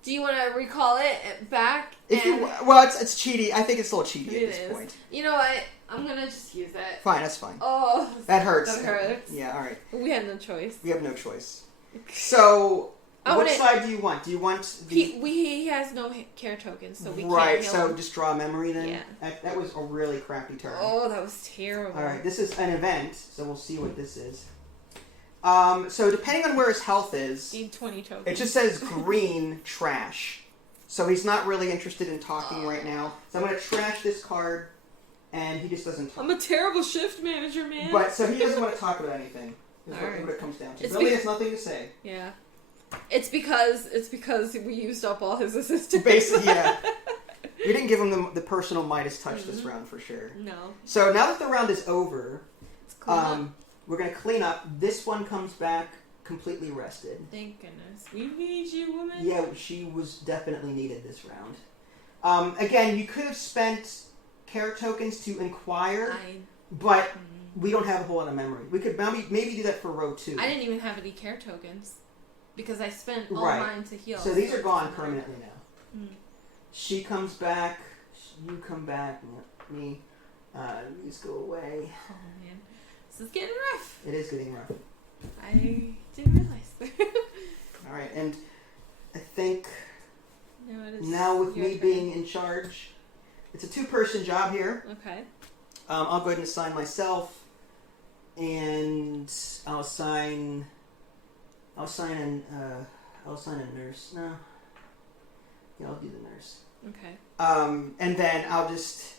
Do you want to recall it back? Well, it's cheaty. I think it's a little cheaty at this point. You know what? I'm going to just use it. Fine, that's fine. Oh. That hurts. That hurts. Yeah, all right. We have no choice. We have no choice. So... Which side do you want? Do you want the... He has no care tokens, so we can't Right, heal so him. just draw a memory then? Yeah. That was a really crappy turn. Oh, that was terrible. Alright, this is an event, so we'll see what this is. So depending on where his health is... Need 20 tokens. It just says green trash. So he's not really interested in talking right now. So I'm going to trash this card, and he just doesn't talk. I'm a terrible shift manager, man. But, so he doesn't want to talk about anything. That's what it comes down to. Billy has nothing to say. Yeah. It's because we used up all his assistants. Basically, yeah. We didn't give him the personal Midas touch this round for sure. No. So now that the round is over, we're going to clean up. This one comes back completely rested. Thank goodness. We need you, woman. Yeah, she was definitely needed this round. Again, you could have spent care tokens to inquire, but we don't have a whole lot of memory. We could maybe do that for row 2. I didn't even have any care tokens. Because I spent all mine to heal. So these are gone permanently now. She comes back. You come back. Me. These go away. Oh, man. This is getting rough. It is getting rough. I didn't realize. All right, and I think now with me being in charge, it's a 2-person job here. Okay. I'll go ahead and assign myself, and I'll assign a nurse. No. Yeah, I'll do the nurse. Okay. And then I'll just...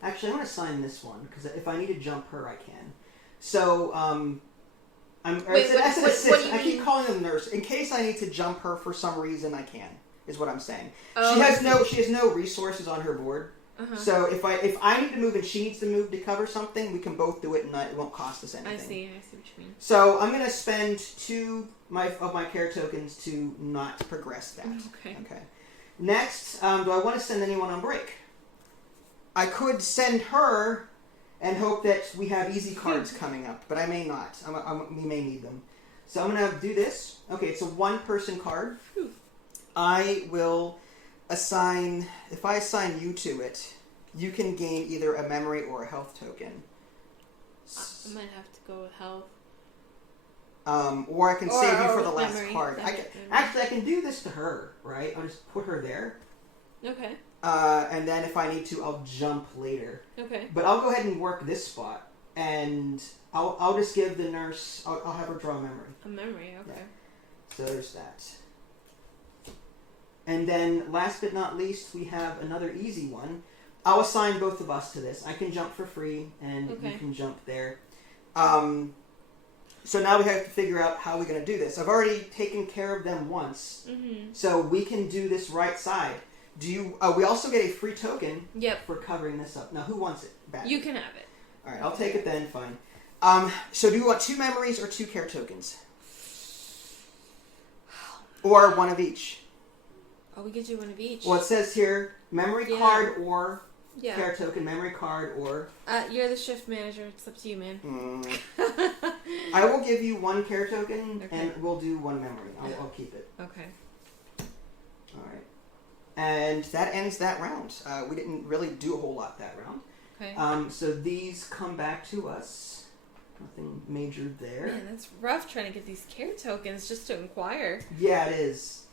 Actually, I'm going to assign this one, because if I need to jump her, I can. So, I keep calling her the nurse. In case I need to jump her for some reason, I can, is what I'm saying. Oh, she has no resources on her board. So if I need to move and she needs to move to cover something, we can both do it and it won't cost us anything. I see what you mean. So I'm going to spend 2 of my care tokens to not progress that. Okay. Next, do I want to send anyone on break? I could send her and hope that we have easy cards coming up, but I may not. We may need them. So I'm going to do this. Okay, it's a 1-person card. I will... if I assign you to it, you can gain either a memory or a health token. I might have to go with health. Or I can save you for the last memory. card. I can do this to her, right? I'll just put her there. Okay. And then if I need to, I'll jump later. Okay. But I'll go ahead and work this spot. and I'll just give the nurse. I'll have her draw a memory. A memory, okay. Yeah. So there's that. And then, last but not least, we have another easy one. I'll assign both of us to this. I can jump for free, and you can jump there. So now we have to figure out how we're going to do this. I've already taken care of them once, so we can do this right side. Do you? We also get a free token for covering this up. Now, who wants it back? You can have it. All right, I'll take it then. Fine. So do you want 2 memories or 2 care tokens? Or one of each? Oh, we could do one of each. Well, it says here, memory card or care token, memory card or... You're the shift manager. It's up to you, man. I will give you 1 care token, and we'll do 1 memory. I'll keep it. Okay. All right. And that ends that round. We didn't really do a whole lot that round. Okay. So these come back to us. Nothing major there. Man, that's rough trying to get these care tokens just to inquire. Yeah, it is.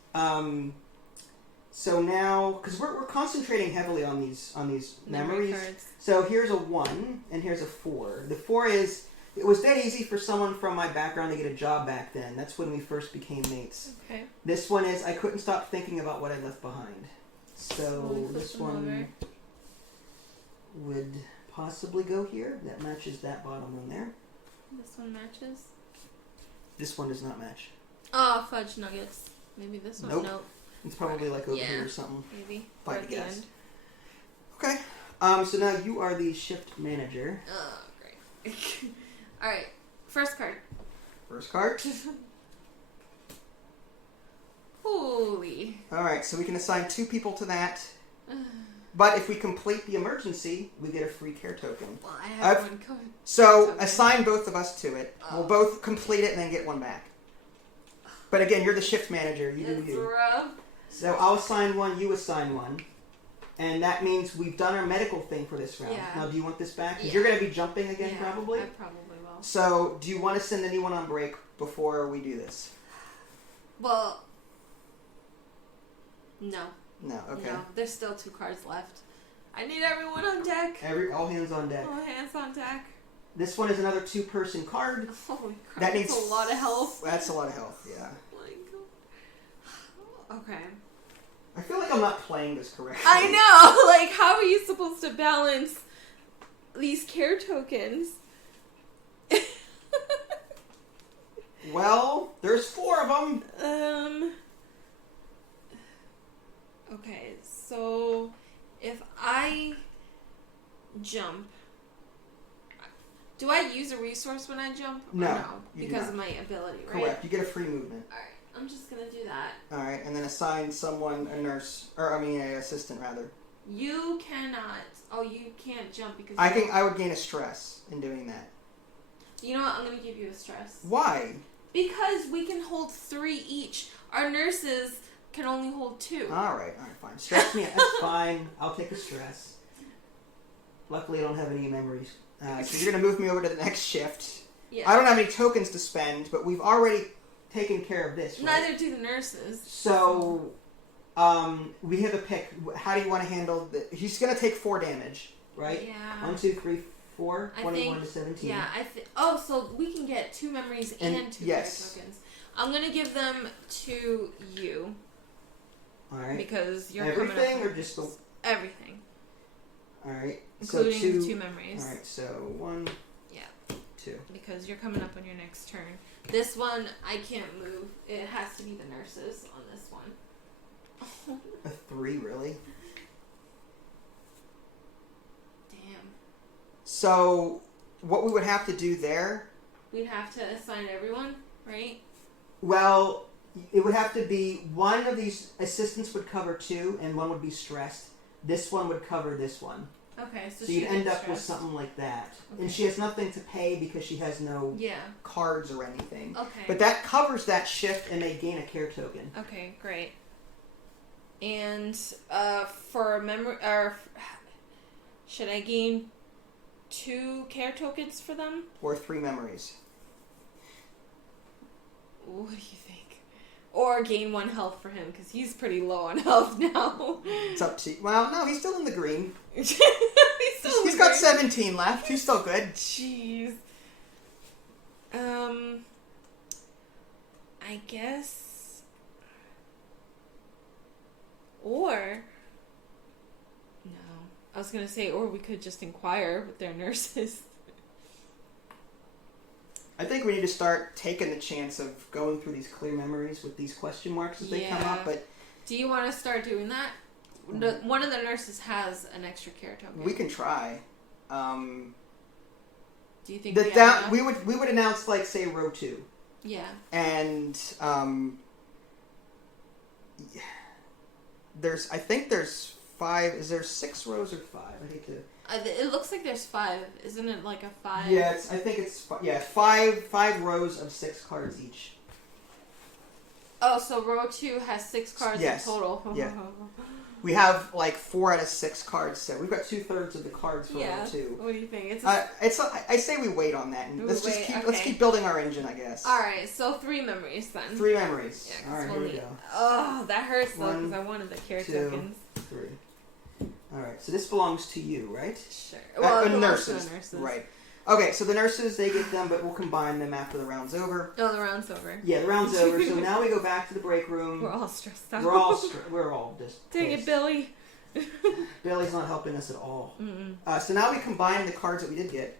So now, because we're concentrating heavily on these memories. Cards. So here's a 1 and here's a 4. The 4 is, it was dead easy for someone from my background to get a job back then. That's when we first became mates. Okay. This one is, I couldn't stop thinking about what I left behind. So this one would possibly go here. That matches that bottom one there. This one matches? This one does not match. Oh, fudge nuggets. Maybe this one? Nope. It's probably like over here or something. Maybe. If I Or had at to the guess. end. Okay. So now you are the shift manager. Oh, great. Alright. First card. First card. Holy. Alright, so we can assign 2 people to that. But if we complete the emergency, we get a free care token. Well, I have 1 card. So assign both of us to it. We'll both complete it and then get 1 back. But again, you're the shift manager. You do you. Rough. So I'll assign 1, you assign 1. And that means we've done our medical thing for this round. Yeah. Now, do you want this back? Because you're going to be jumping again, probably? I probably will. So, do you want to send anyone on break before we do this? Well, no. No, okay. No, there's still 2 cards left. I need everyone on deck. All hands on deck. All hands on deck. This one is another 2-person card. Holy crap, That needs that's a lot of health. That's a lot of health, yeah. Oh my god. Okay. I feel like I'm not playing this correctly. I know! Like, how are you supposed to balance these care tokens? Well, there's 4 of them. Okay, so if I jump, do I use a resource when I jump? No, or no? you do Because not. of my ability, right? Correct. You get a free movement. Alright, I'm just gonna do that. Alright, and then assign someone a nurse, or I mean, an assistant rather. You cannot. Oh, you can't jump because I would gain a stress in doing that. You know what? I'm gonna give you a stress. Why? Because we can hold 3 each. Our nurses can only hold 2. Alright, fine. Stress me. That's fine. I'll take a stress. Luckily, I don't have any memories. So you're going to move me over to the next shift. Yeah. I don't have any tokens to spend, but we've already taken care of this, right? Neither do the nurses. So, we have a pick. How do you want to handle the... He's going to take 4 damage, right? Yeah. 1, 2, 3, 4. 21 to 17. Yeah, oh, so we can get 2 memories and 2 care tokens. I'm going to give them to you. Alright. Because you're everything coming up or just the... Everything. Alright. Including so 2... the 2 memories. Alright, so 1... Yeah. 2. Because you're coming up on your next turn. This one, I can't move. It has to be the nurses on this one. A 3, really? Damn. So, what we would have to do there... We'd have to assign everyone, right? Well, it would have to be... One of these assistants would cover 2, and 1 would be stressed. This one would cover this one. Okay, so you'd end up stressed. with something like that. Okay. And she has nothing to pay because she has no cards or anything. Okay. But that covers that shift, and they gain a care token. Okay, great. And for a memory, should I gain 2 care tokens for them? Or 3 memories. What do you think? Or gain 1 health for him, because he's pretty low on health now. It's up to you. Well, no, he's still in the green. He's still in the got 17 left. He's still good. Jeez. I guess. Or. No. I was gonna say, or we could just inquire with their nurses. I think we need to start taking the chance of going through these clear memories with these question marks as they come up. But do you want to start doing that? One of the nurses has an extra care token. we can try. Do you think we would announce, like, say, row 2. Yeah. And I think there's 5. Is there 6 rows or 5? I hate to. It looks like there's 5. Isn't it like a 5? Yeah, I think it's 5 rows of 6 cards each. Oh, so row 2 has 6 cards in total. Yeah. We have like 4 out of 6 cards, so we've got 2/3 of the cards for row 2. What do you think? I say we wait on that, and let's keep building our engine, I guess. All right, so 3 memories then. 3 memories. Yeah, all right, here we go. Oh, that hurts though because I wanted the care tokens. 3. All right, so this belongs to you, right? Sure. Well, nurses. Right. Okay, so the nurses, they get them, but we'll combine them after the round's over. Oh, the round's over. Yeah, the round's over. So now we go back to the break room. We're all stressed out. We're all just dang it, Billy. Billy's not helping us at all. Mm-mm. So now we combine the cards that we did get.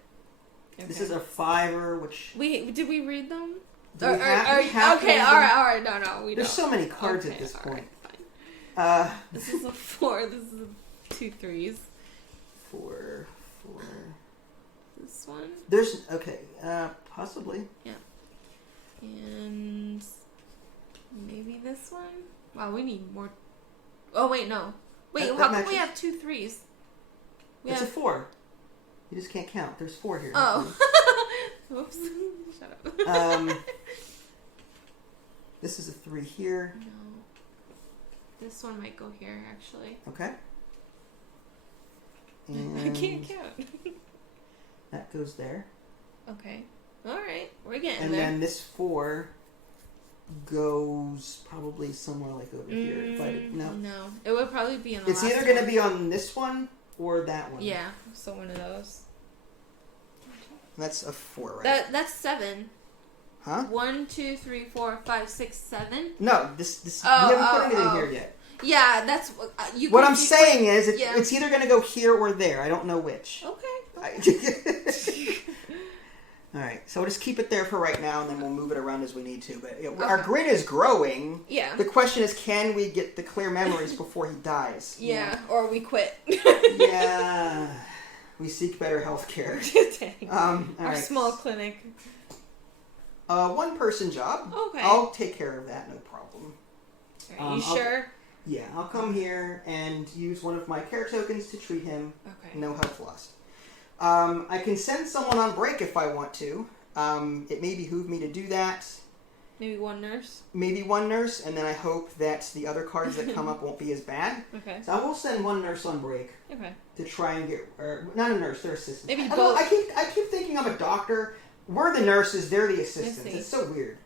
Okay. This is a 5-er, which... Did we read them? Okay, all right. No, we don't. There's so many cards at this point. Right, fine. This is a 4. This is a 2 3s. 4. This one? There's... Okay, possibly. Yeah. And... maybe this one? Wow, we need more... Oh, wait, no. Wait, how come we have 2 3s? It's a 4. You just can't count. There's 4 here. Oh. Oops. Shut up. This is a 3 here. No. This one might go here, actually. Okay. And I can't count. that goes there. Okay. Alright. We're getting and there. And then this 4 goes probably somewhere like over here. No. It would probably be in the It's either going to be on this one or that one. Yeah. So one of those. That's a 4, right? That's 7. Huh? 1, 2, 3, 4, 5, 6, 7. No, this we haven't put anything here yet. Yeah, that's you. What I'm saying is, it's either going to go here or there. I don't know which. Okay. All right, so we'll just keep it there for right now, and then we'll move it around as we need to. But our grid is growing. Yeah. The question is, can we get the clear memories before he dies? Yeah, or we quit. Yeah. We seek better health care. Our right. small clinic. 1-person job. Okay. I'll take care of that, no problem. Are you sure? Yeah, I'll come here and use one of my care tokens to treat him. Okay. No health lost. I can send someone on break if I want to. It may behoove me to do that. Maybe 1 nurse? Maybe 1 nurse, and then I hope that the other cards that come up won't be as bad. Okay. So I will send 1 nurse on break. Okay. To try and get... not a nurse, they're assistants. Maybe both. I keep thinking I'm a doctor. We're the nurses, they're the assistants. It's so weird.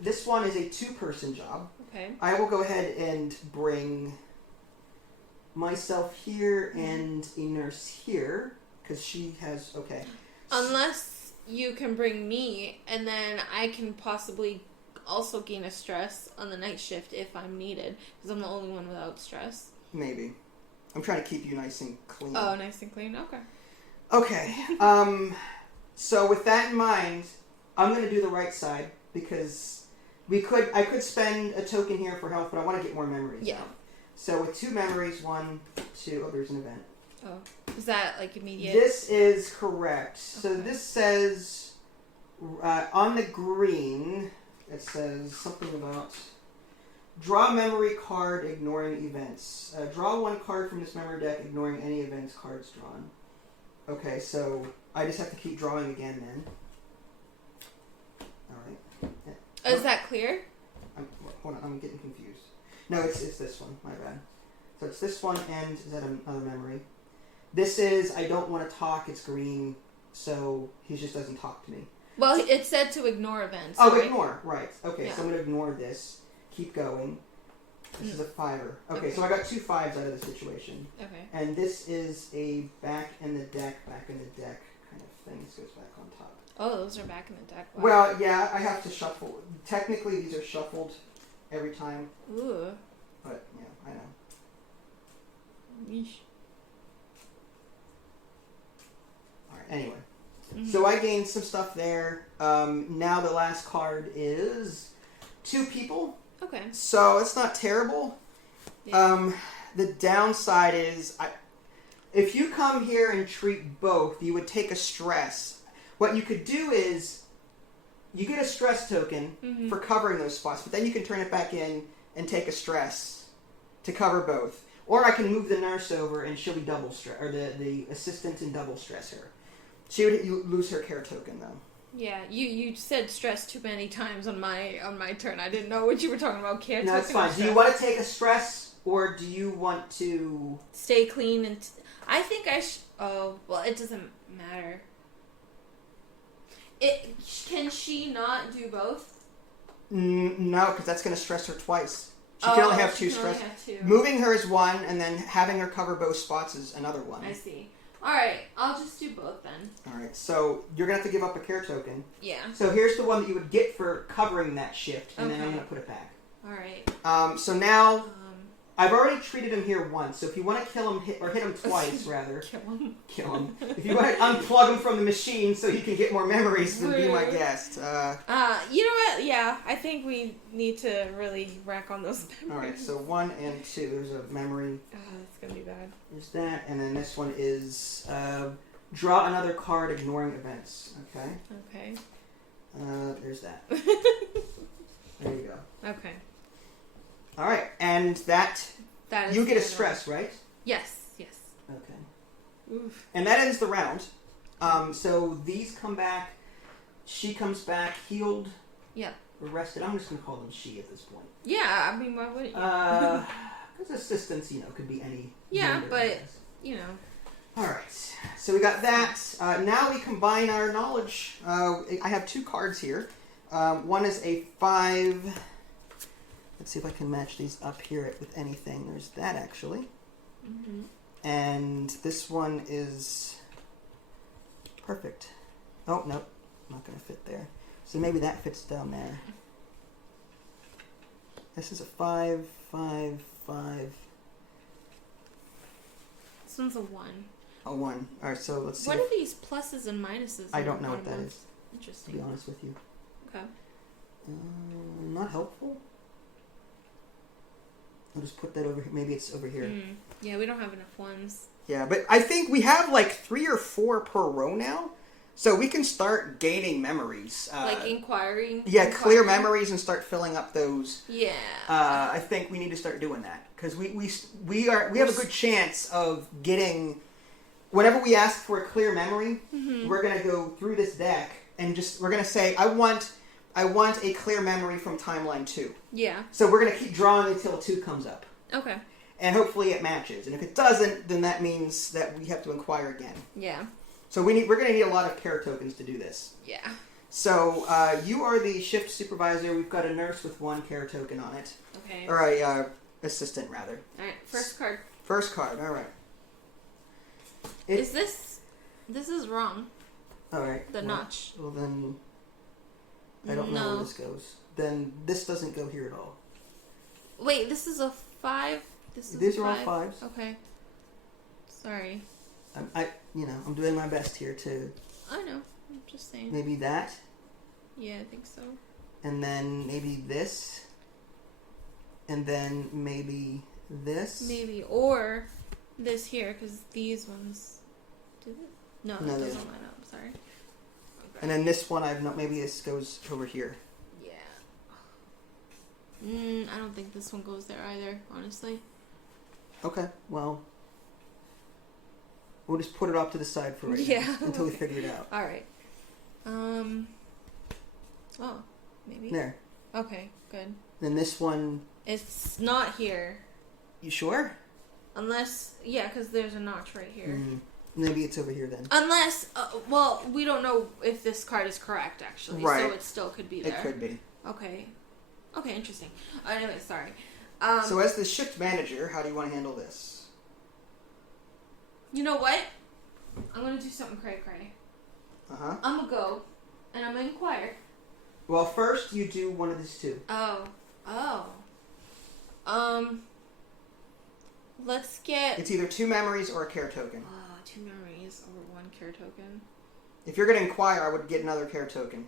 This one is a 2-person job. Okay. I will go ahead and bring myself here and a nurse here, because she has... Okay. Unless you can bring me, and then I can possibly also gain a stress on the night shift if I'm needed, because I'm the only one without stress. Maybe. I'm trying to keep you nice and clean. Oh, nice and clean? Okay. Okay. So with that in mind, I'm going to do the right side, because... I could spend a token here for health, but I want to get more memories. Yeah. So with 2 memories, 1, 2... Oh, there's an event. Oh. Is that, like, immediate? This is correct. Okay. So this says... on the green, it says something about... Draw memory card, ignoring events. Draw 1 card from this memory deck, ignoring any events cards drawn. Okay, so I just have to keep drawing again then. Alright. Is that clear? Hold on, I'm getting confused. No, it's this one. My bad. So it's this one, and is that another memory? This is, I don't want to talk, it's green, so he just doesn't talk to me. Well, it said to ignore events. Oh, right? Ignore, right. Okay, Yeah. so I'm going to ignore this. Keep going. This is a 5-er. Okay, so I got 2 5s out of the situation. Okay. And this is a back in the deck kind of thing. This goes back on top. Oh, those are back in the deck. Wow. Well, yeah, I have to shuffle. Technically, these are shuffled every time. Ooh. But, yeah, I know. Yeesh. Alright, anyway. So I gained some stuff there. Now the last card is 2 people. Okay. So it's not terrible. Yeah. The downside is, if you come here and treat both, you would take a stress. What you could do is, you get a stress token for covering those spots, but then you can turn it back in and take a stress to cover both. Or I can move the nurse over and she'll be double stress, or the assistant and double stress her. She would lose her care token though. Yeah, you said stress too many times on my turn. I didn't know what you were talking about. Care No, it's fine. Do you want to take a stress, or do you want to stay clean? And I think I oh, well, it doesn't matter. Can she not do both? No, because that's going to stress her twice. She can only have 2 stress. Moving her is 1, and then having her cover both spots is another 1. I see. Alright, I'll just do both then. Alright, so you're going to have to give up a care token. Yeah. So here's the one that you would get for covering that shift, and then I'm going to put it back. Alright. So now, I've already treated him here once, so if you want to kill him, hit him twice, rather. Kill him. If you want to unplug him from the machine so he can get more memories, then be my guest. You know what? Yeah, I think we need to really rack on those memories. Alright, so 1 and 2. There's a memory. Oh, that's going to be bad. There's that, and then this one is draw another card ignoring events. Okay? Okay. There's that. There you go. Okay. Alright, and that is you get a stress, right? Yes. Okay. Oof. And that ends the round. So these come back. She comes back healed. Yep. Or rested. I'm just going to call them she at this point. Yeah, I mean, why wouldn't you? Because assistance, could be any. Yeah, gender, but, Alright, so we got that. Now we combine our knowledge. I have 2 cards here. One is a 5. Let's see if I can match these up here with anything. There's that, actually. Mm-hmm. And this one is perfect. Oh, nope. Not going to fit there. So maybe that fits down there. This is a 5, 5, 5. This one's a 1. A 1. Alright, so let's see. What are these pluses and minuses? I don't know what that is. Interesting. To be honest with you. Okay. Not helpful. I'll just put that over here. Maybe it's over here. Yeah, we don't have enough 1s. Yeah, but I think we have like 3 or 4 per row now. So we can start gaining memories. Like inquiring? Yeah, clear memories and start filling up those. Yeah. I think we need to start doing that. Because we have a good chance of getting... Whenever we ask for a clear memory, we're going to go through this deck and we're going to say, I want a clear memory from timeline 2. Yeah. So we're going to keep drawing until 2 comes up. Okay. And hopefully it matches. And if it doesn't, then that means that we have to inquire again. Yeah. So we're going to need a lot of care tokens to do this. Yeah. So you are the shift supervisor. We've got a nurse with 1 care token on it. Okay. Or a assistant, rather. Alright, first card. First card, alright. Is this is wrong. Alright. The notch. Well then, I don't know where this goes. Then this doesn't go here at all. Wait, this is a 5? These are all 5s. Okay. Sorry. I'm doing my best here to... I know. I'm just saying. Maybe that. Yeah, I think so. And then maybe this. And then maybe this. Maybe. Or this here, because these ones... Did it? No, that doesn't line up. Sorry. Okay. And then this one, maybe this goes over here. Yeah. I don't think this one goes there either, honestly. Okay, well... We'll just put it off to the side for right now until we figure it out. Alright. Oh, maybe. There. Okay, good. Then this one... It's not here. You sure? Unless, because there's a notch right here. Maybe it's over here then. Unless, well, we don't know if this card is correct, actually. Right. So it still could be there. It could be. Okay. Okay, interesting. Anyway, sorry. So as the shift manager, how do you want to handle this? You know what? I'm gonna do something cray-cray. Uh-huh. I'm gonna go, and I'm gonna inquire. Well, first you do one of these two. Oh. Let's get... It's either 2 memories or a care token. 2 memories over 1 care token. If you're going to inquire, I would get another care token.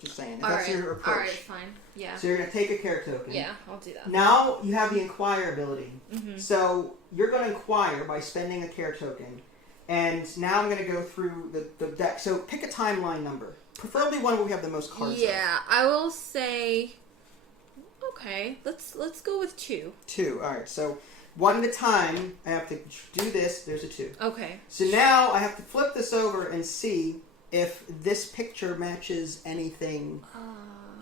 Just saying. If that's your approach. Alright, fine. Yeah. So you're going to take a care token. Yeah, I'll do that. Now you have the inquire ability. Mm-hmm. So you're going to inquire by spending a care token. And now I'm going to go through the deck. So pick a timeline number. Preferably one where we have the most cards. Yeah, I will say... Okay, let's go with 2. 2. Alright, so... One at a time, I have to do this, there's a 2. Okay. So now I have to flip this over and see if this picture matches anything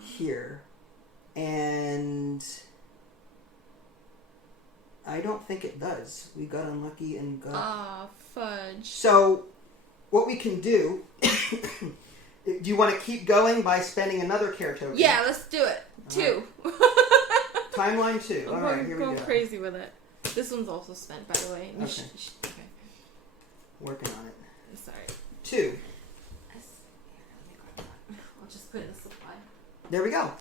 here. And I don't think it does. We got unlucky and got... fudge. So what we can do... do you want to keep going by spending another care token? Yeah, let's do it. 2. Timeline 2. Alright, here we go. I'm going crazy with it. This one's also spent, by the way. Okay. Okay. Working on it. I'm sorry. 2. I'll just put in the supply. There we go.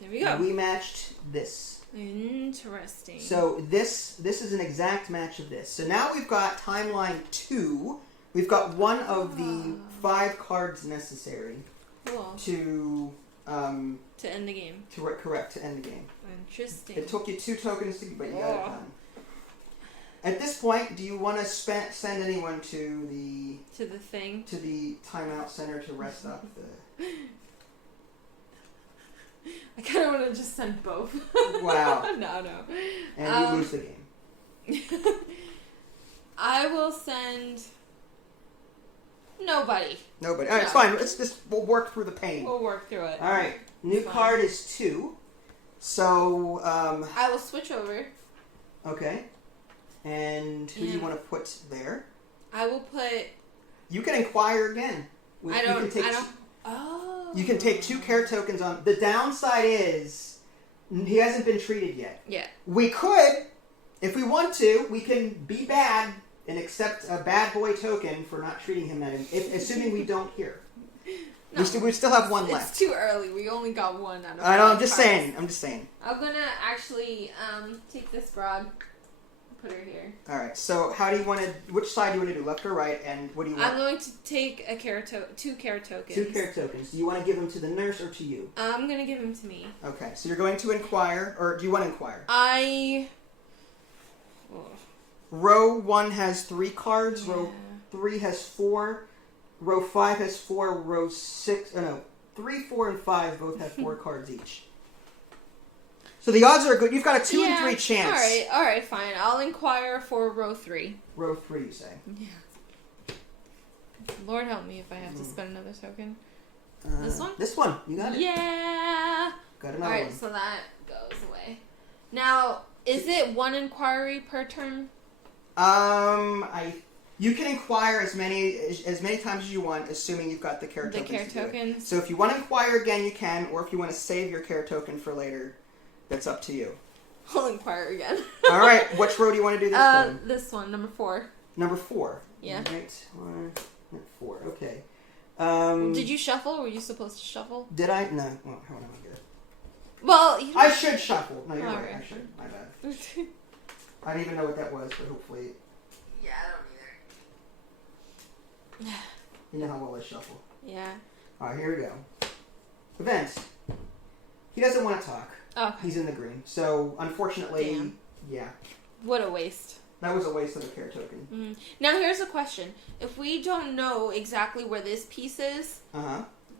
There we go. We matched this. Interesting. So this is an exact match of this. So now we've got timeline 2. We've got one of the 5 cards necessary to end the game. To end the game. Interesting. It took you 2 tokens to, but you got it done. At this point, do you want to send anyone to the thing? To the timeout center to rest up the... I kind of want to just send both. Wow. No. And you lose the game. I will send... Nobody. Alright, it's fine. We'll work through the pain. We'll work through it. Alright. New card is 2. So, I will switch over. Okay. And who do you want to put there? I will put... You can inquire again. You can take 2 care tokens on... The downside is, he hasn't been treated yet. Yeah. We could, if we want to, we can be bad and accept a bad boy token for not treating him, assuming we don't hear. No, we still have 1 left. It's too early. We only got 1 out of 5 I know, I'm just saying. I'm gonna actually take this broad, put her here. Alright, so how do you want to... Which side do you want to do? Left or right? And what do you want? I'm going to take a 2 care tokens. 2 care tokens. Do you want to give them to the nurse or to you? I'm gonna give them to me. Okay, so you're going to inquire, or do you want to inquire? Row 1 has 3 cards. Yeah. Row 3 has 4. Row 5 has 4. Row 6... Oh no. 3, 4, and 5 both have 4 cards each. So the odds are good. You've got a 2 in 3 chance. Alright, fine. I'll inquire for row 3. Row 3, you say? Yeah. Lord help me if I have to spend another token. This one? This one. You got it. Yeah! Got another one. Alright, so that goes away. Now, is it 1 inquiry per turn? You can inquire as many times as you want, assuming you've got the care tokens. The care tokens. So if you want to inquire again, you can, or if you want to save your care token for later, that's up to you. I'll inquire again. All right, which row do you want to do this time? This one, number 4. Number 4. Yeah. Right. 4. Okay. Did you shuffle? Or were you supposed to shuffle? Did I? No. Well, hold on. Good. Well, I should shuffle. No, you're right. Right. I should. My bad. I didn't even know what that was, but hopefully. Yeah, I don't either. You know how well I shuffle. Yeah. All right, here we go. Events. He doesn't want to talk. Okay. He's in the green. So, unfortunately, yeah. What a waste. That was a waste of a care token. Mm-hmm. Now, here's a question. If we don't know exactly where this piece is,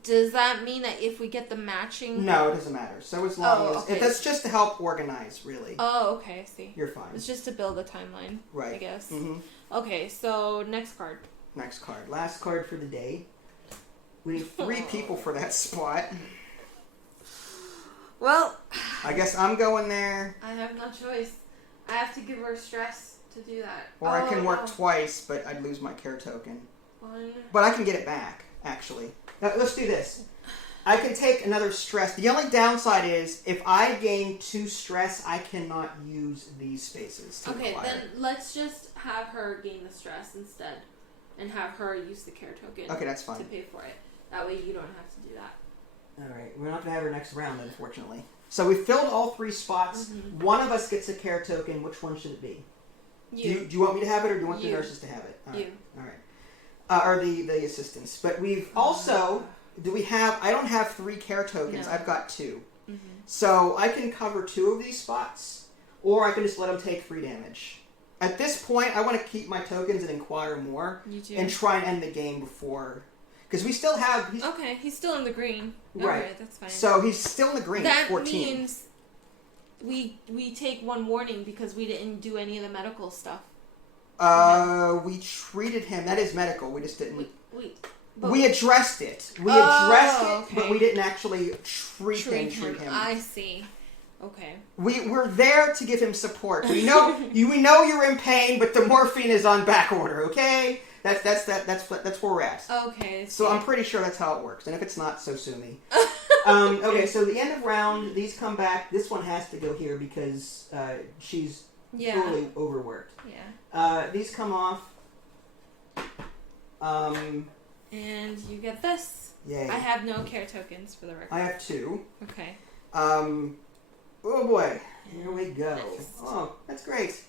does that mean that if we get the matching... No, it doesn't matter. So as long as... That's just to help organize, really. Oh, okay, I see. You're fine. It's just to build a timeline, right. I guess. Mm-hmm. Okay, so next card. Next card. Last card for the day. We need 3 people for that spot. Well... I guess I'm going there. I have no choice. I have to give her stress to do that. Or I can work twice, but I'd lose my care token. 1. But I can get it back, actually. Now, let's do this. I can take another stress. The only downside is if I gain 2 stress, I cannot use these spaces to Okay, acquire. then let's just have her gain the stress instead. And have her use the care token. Okay, that's fine. To pay for it. That way you don't have to do that. Alright, we're not going to have her next round, unfortunately. So we filled all 3 spots. Mm-hmm. One of us gets a care token. Which one should it be? You. Do you want me to have it, or do you want the nurses to have it? All right. You. All right. Or the assistants. But we've also... Do we have... I don't have 3 care tokens. No. I've got 2. Mm-hmm. So I can cover 2 of these spots, or I can just let them take 3 damage. At this point, I want to keep my tokens and inquire more. You do. And try and end the game before... Because we still have... Okay, he's still in the green. Right. Alright, that's fine. So he's still in the green. That 14. means we take 1 warning because we didn't do any of the medical stuff. We treated him. That is medical. We just didn't... We addressed it. We addressed it, okay. but we didn't actually treat him. I see. Okay. We're there to give him support. We know we know you're in pain, but the morphine is on back order. Okay, that's where we're at. Okay. So I'm pretty sure that's how it works. And if it's not, so sue me. Okay, so the end of round, these come back. This one has to go here because she's totally overworked. Yeah. These come off. And you get this. Yay. I have no care tokens for the record. I have 2. Okay. Oh boy. Here we go. Next. Oh, that's great.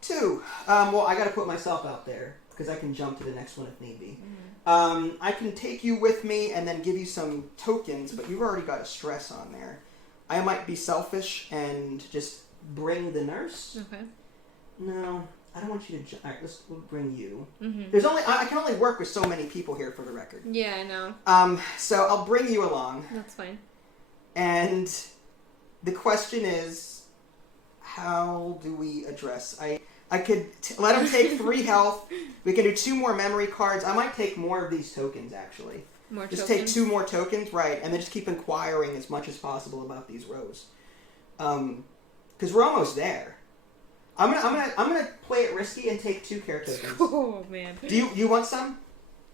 2. Well, I gotta put myself out there because I can jump to the next one if need be. Mm-hmm. I can take you with me and then give you some tokens, but you've already got a stress on there. I might be selfish and just bring the nurse. Okay. No, I don't want you to jump. Alright, we'll bring you. Mm-hmm. I can only work with so many people here for the record. Yeah, I know. So I'll bring you along. That's fine. And the question is, how do we address? I could let him take 3 health. We can do 2 more memory cards. I might take more of these tokens, actually. More just tokens? take 2 more tokens, right, and then just keep inquiring as much as possible about these rows. Because we're almost there. I'm gonna play it risky and take 2 care tokens. Oh man. Do you want some?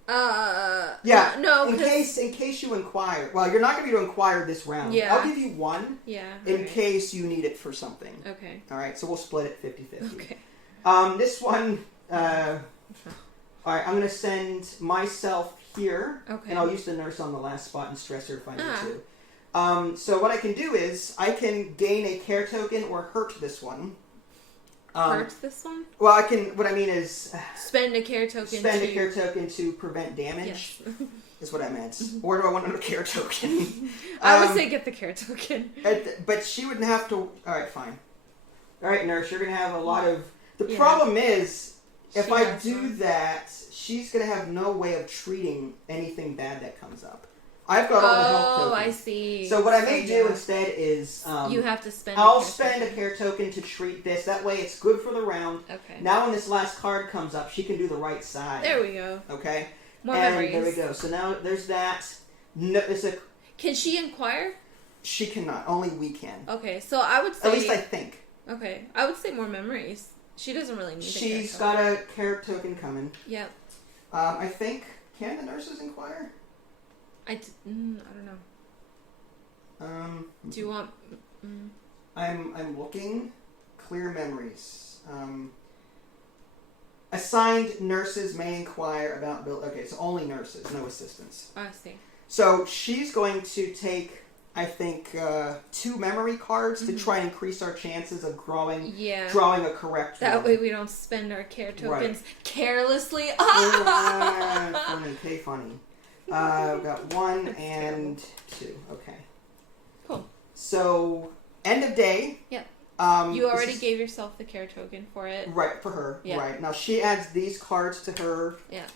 Yeah. No. In case you inquire. Well, you're not gonna be able to inquire this round. Yeah. I'll give you 1. Yeah. In case you need it for something. Okay. All right. So we'll split it 50-50. Okay. This one. All right. I'm gonna send myself here. Okay. And I'll use the nurse on the last spot and stress her if I need to. So what I can do is I can gain a care token or hurt this one. Hurt this one? Well, I can. What I mean is spend a care token. Spend a care token to prevent damage. Yes. Is what I meant. Or do I want another care token? I would say get the care token. But she wouldn't have to. All right, fine. All right, nurse, you're gonna have a lot of. The problem is, if I do that, she's gonna have no way of treating anything bad that comes up. I've got all the health tokens. Oh, I see. So what I may do instead is... you have to spend I'll spend a care token to treat this. That way it's good for the round. Okay. Now when this last card comes up, she can do the right side. There we go. Okay? More memories. There we go. So now there's that. No, Can she inquire? She cannot. Only we can. Okay, so I would say... At least I think. Okay. I would say more memories. She doesn't really need She's got a care token coming. Yep. I think... Can the nurses inquire? I don't know. Do you want... I'm looking. Clear memories. Assigned nurses may inquire about... Okay, so only nurses, no assistants. I see. So she's going to take, I think, 2 memory cards to try and increase our chances of drawing a correct one. That way we don't spend our care tokens carelessly. Funny, okay, funny. I've got 1 and 2. Okay. Cool. So, end of day. Yep. You already gave yourself the care token for it. Right, for her. Yeah. Right. Now, she adds these cards to her. Yeah.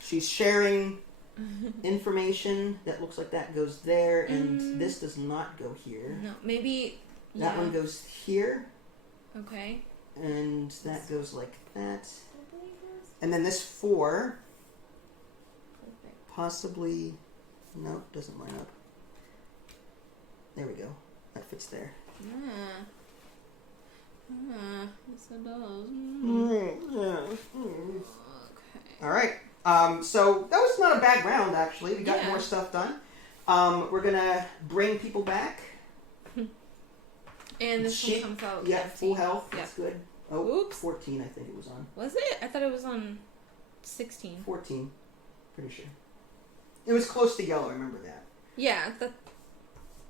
She's sharing information that looks like that goes there, and this does not go here. No, maybe... That one goes here. Okay. And that goes like that. And then this 4... Possibly... No, doesn't line up. There we go. That fits there. Yes, it does. Okay. Alright. So, that was not a bad round, actually. We got more stuff done. We're gonna bring people back. And this one comes out. Yeah, 15. full health. Yeah. That's good. Oh, Oops. 14 I think it was on. Was it? I thought it was on 16. 14. Pretty sure. It was close to yellow, I remember that. Yeah.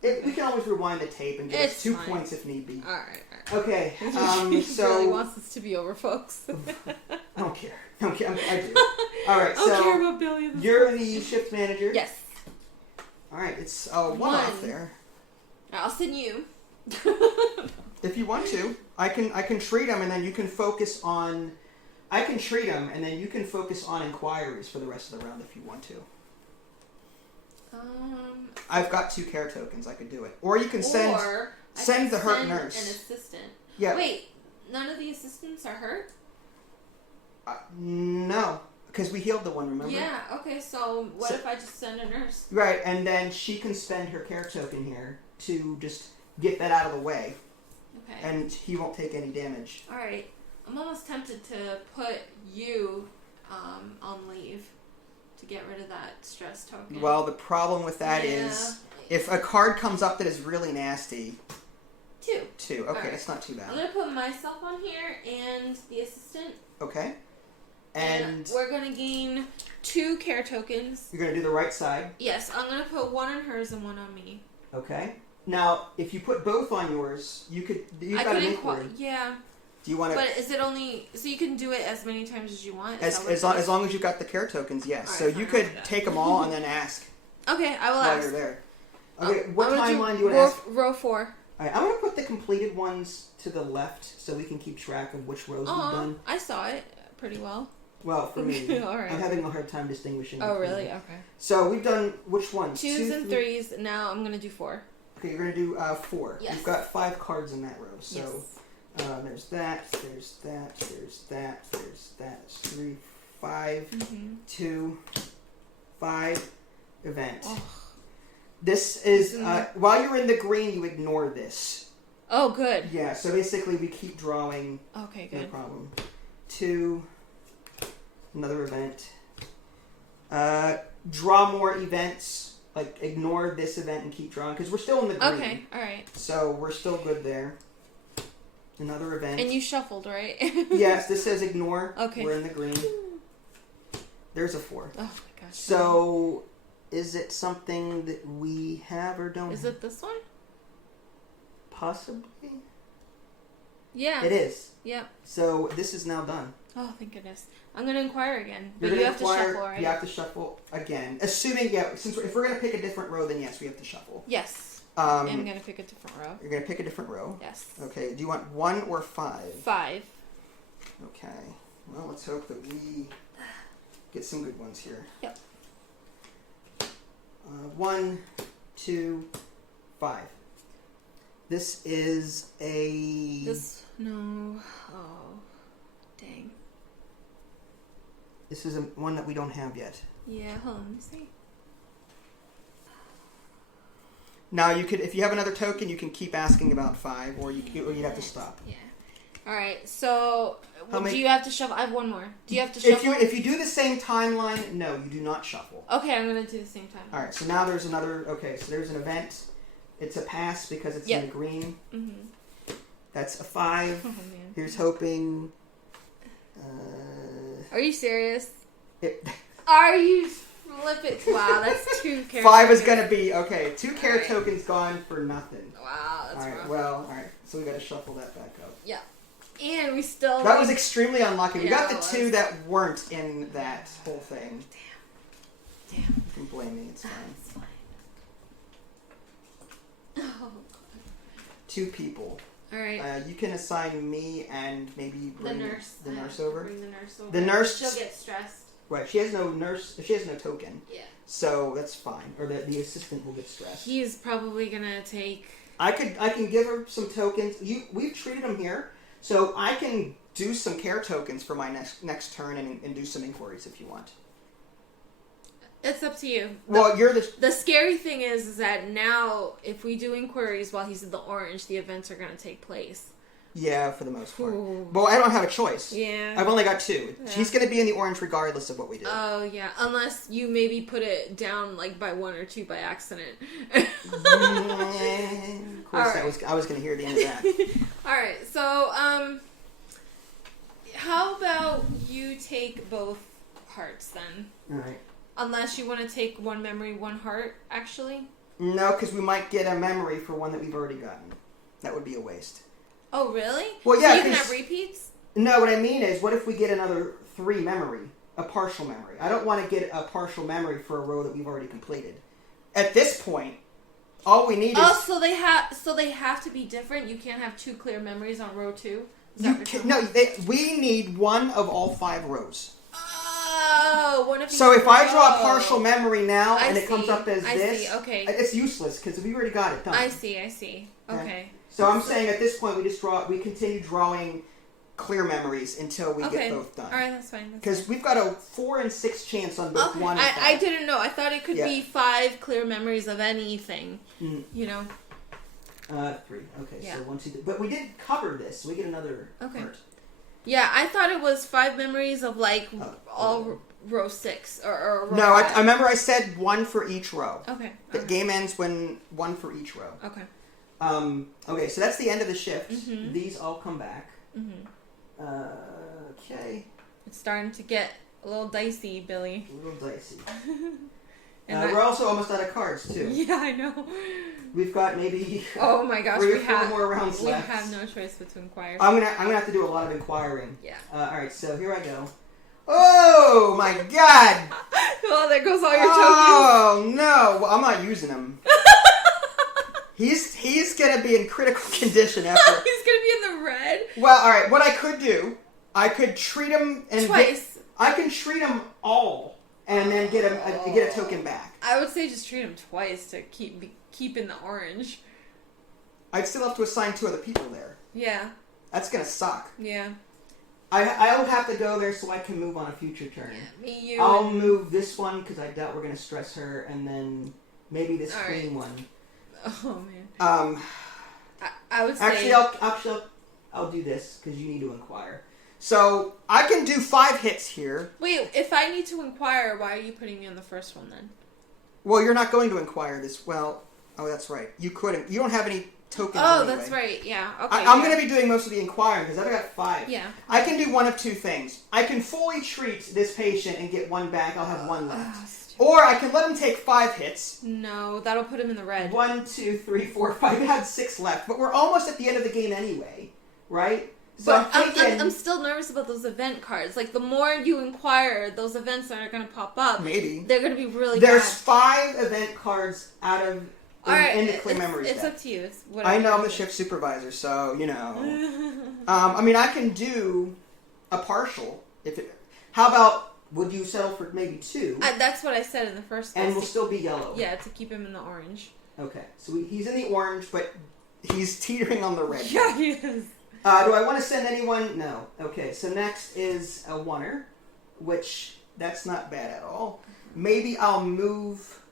We can always rewind the tape and give us 2 points if need be. Alright. Okay, He so... really wants this to be over, folks. I don't care. I do. Alright, I don't so... care about Billy. You're the shift manager? Yes. Alright, it's one off there. I'll send you. If you want to. I can treat them and then you can focus on... I can treat them and then you can focus on inquiries for the rest of the round if you want to. I've got 2 care tokens. I could do it. Or you can send the hurt nurse. An assistant. Yeah. Wait, none of the assistants are hurt? No, because we healed the one, remember? Yeah, okay, so what if I just send a nurse? Right, and then she can spend her care token here to just get that out of the way. Okay. And he won't take any damage. Alright, I'm almost tempted to put you on leave to get rid of that stress token. Well, the problem with that is if a card comes up that is really nasty... 2. Okay, right. That's not too bad. I'm going to put myself on here and the assistant. Okay. And we're going to gain 2 care tokens. You're going to do the right side? Yes, I'm going to put 1 on hers and 1 on me. Okay. Now, if you put both on yours, you've got an inquiry. Yeah. Do you want to... But is it only... So you can do it as many times as you want? As long as you've got the care tokens, yes. Right, so you could take them all and then ask. Okay, I will while ask. You're there. Okay, what timeline do you want to ask? Row 4. Alright, I'm going to put the completed ones to the left so we can keep track of which rows we've done. I saw it pretty well. Well, for me. Alright. I'm having a hard time distinguishing. Oh, really? Okay. So we've done which ones? 2s and 3s. Now I'm going to do 4. Okay, you're going to do 4. Yes. You've got 5 cards in that row. So yes. There's that, there's that, there's that, there's that. 3, 5, 2, 5, event. Oh. This is, while you're in the green, you ignore this. Oh, good. Yeah, so basically we keep drawing. Okay, good. No problem. 2, another event. Draw more events. Like, ignore this event and keep drawing, because we're still in the green. Okay, alright. So we're still good there. Another event. And you shuffled, right? Yes, this says ignore. Okay. We're in the green. There's a 4. Oh my gosh. So, is it something that we have or don't Is have? it this one? Possibly. Yeah. It is. Yep. So, this is now done. Oh, thank goodness. I'm going to inquire again. You're But you gonna have to shuffle, right? You have to shuffle again. Assuming, since if we're going to pick a different row, then yes, we have to shuffle. Yes. I'm going to pick a different row. You're going to pick a different row? Yes. Okay, do you want 1 or 5? 5. Okay. Well, let's hope that we get some good ones here. Yep. 1, 2, 5. This is a... No. Oh. Dang. This is one that we don't have yet. Yeah, hold on. Let me see. Now, you could, if you have another token, you can keep asking about 5, or you'd have to stop. Yeah. All right. So, do you have to shuffle? I have 1 more. Do you have to shuffle? shuffle? If you do the same timeline, no, you do not shuffle. Okay, I'm gonna do the same time. All right. So now there's another. Okay, so there's an event. It's a pass because it's in the green. Mm-hmm. That's a 5. Oh man. Here's hoping. Are you serious? Are you flipping? Wow, that's 2 care 5 tokens. is gonna be okay. 2 care tokens gone for nothing. Wow, that's all right. rough. Well, all right. So we got to shuffle that back up. Yeah, and we still. That was extremely unlucky. We Yeah, got the 2 that weren't in that whole thing. Damn. You can blame me. It's fine. It's fine. Oh. 2 people. All right. You can assign me and maybe bring the nurse. The nurse over. Bring the nurse over. The nurse. She'll get stressed. Right. She has no nurse. She has no token. Yeah. So that's fine. Or the assistant will get stressed. He's probably gonna take. I can give her some tokens. We've treated him here, so I can do some care tokens for my next turn and do some inquiries if you want. It's up to you. Well, you're the scary thing is that now if we do inquiries while he's in the orange, the events are going to take place. Yeah, for the most part. Ooh. But I don't have a choice. Yeah. I've only got 2. Yeah. He's going to be in the orange regardless of what we do. Oh, yeah. Unless you maybe put it down, like, by 1 or 2 by accident. Of course, right. I was going to hear the end of that. Alright, so, how about you take both hearts, then? Alright. Unless you want to take 1 memory, 1 heart, actually? No, because we might get a memory for one that we've already gotten. That would be a waste. Oh, really? Well, yeah. So you can have repeats? No, what I mean is, what if we get another 3 memory? A partial memory. I don't want to get a partial memory for a row that we've already completed. At this point, all we need is... Oh, so they have to be different? You can't have 2 clear memories on row 2? We need one of all 5 rows. Oh, one of each So if I draw a row. partial memory now and I it comes up as I this, see. Okay. it's useless because we already got it done. I see. Okay. So I'm saying at this point we continue drawing clear memories until we get both done. All right, that's fine. Because we've got a 4 and 6 chance on both 1 and 5. I didn't know. I thought it could be 5 clear memories of anything. You know. 3. Okay, Yeah. so 1, 2, 3. But we did cover this. So we get another part. Yeah, I thought it was 5 memories of like all row 6 or row No, 5. I remember I said 1 for each row. Okay. The game ends when 1 for each row. Okay. Okay, so that's the end of the shift. Mm-hmm. These all come back. Mm-hmm. Okay. It's starting to get a little dicey, Billy. A little dicey. And we're also almost out of cards, too. Yeah, I know. We've got maybe oh my gosh, 3 or 4 more rounds left. We have no choice but to inquire. I'm gonna have to do a lot of inquiring. Yeah. Alright, so here I go. Oh my god! Well, there goes all your tokens. Oh no! Well, I'm not using them. He's gonna be in critical condition after. He's gonna be in the red. Well, alright, what I could do, I could treat him and twice. I can treat them all and then get a token back. I would say just treat him twice to keep in the orange. I'd still have to assign 2 other people there. Yeah. That's gonna suck. Yeah. I'll have to go there so I can move on a future turn. Yeah, me, you. I'll move this one because I doubt we're gonna stress her, and then maybe this green one. Oh man. I would say actually I'll do this because you need to inquire. So I can do 5 hits here. Wait, if I need to inquire, why are you putting me on the first one then? Well, you're not going to inquire this. Well, oh, that's right. You couldn't. You don't have any tokens. Oh, anyway. that's right. Yeah. Okay. I'm going to be doing most of the inquiring because I've got 5. Yeah. I can do one of 2 things. I can fully treat this patient and get 1 back. I'll have 1 left. Or I can let him take 5 hits. No, that'll put him in the red. 1, 2, 3, 4, 5. We had 6 left, but we're almost at the end of the game anyway, right? So but I'm thinking, I'm still nervous about those event cards. Like, the more you inquire, those events that are going to pop up. Maybe. They're going to be really There's bad. 5 event cards out of in the clear memories It's deck. up to you. It's I know I'm the shift supervisor, so, you know. I mean, I can do a partial. How about, would you settle for maybe 2? That's what I said in the first place. And we'll still be yellow. Yeah, to keep him in the orange. Okay, so he's in the orange, but he's teetering on the red. Yeah, he is. Do I want to send anyone? No. Okay, so next is a 1-er, which that's not bad at all. Maybe I'll move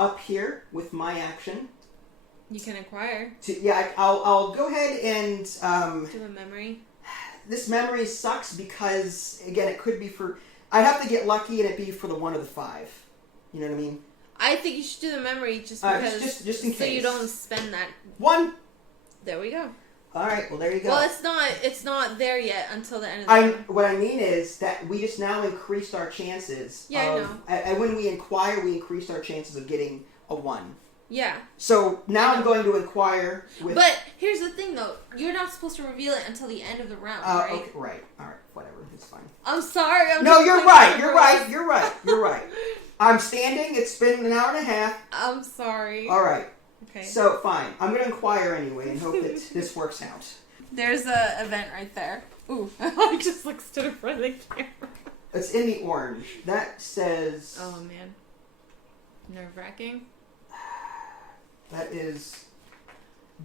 up here with my action. You can inquire. I'll go ahead and do a memory. This memory sucks because again it could be for. I'd have to get lucky and it be for the 1 or the 5. You know what I mean? I think you should do the memory just because, just in case, so you don't spend that 1. There we go. All right, well there you go. Well, it's not there yet until the end of the game. What I mean is that we just now increased our chances. Yeah, I know. And when we inquire, we increased our chances of getting a 1. Yeah. So now I'm going to inquire with. But here's the thing, though. You're not supposed to reveal it until the end of the round, right? Okay, right. All right. Whatever. It's fine. I'm sorry. No, you're right. You're right. You're right. You're right. I'm standing. It's been an hour and a half. I'm sorry. All right. Okay. So fine. I'm going to inquire anyway and hope that this works out. There's a event right there. Ooh, I just stood in front of the camera. It's in the orange. That says. Oh man. Nerve-wracking. That is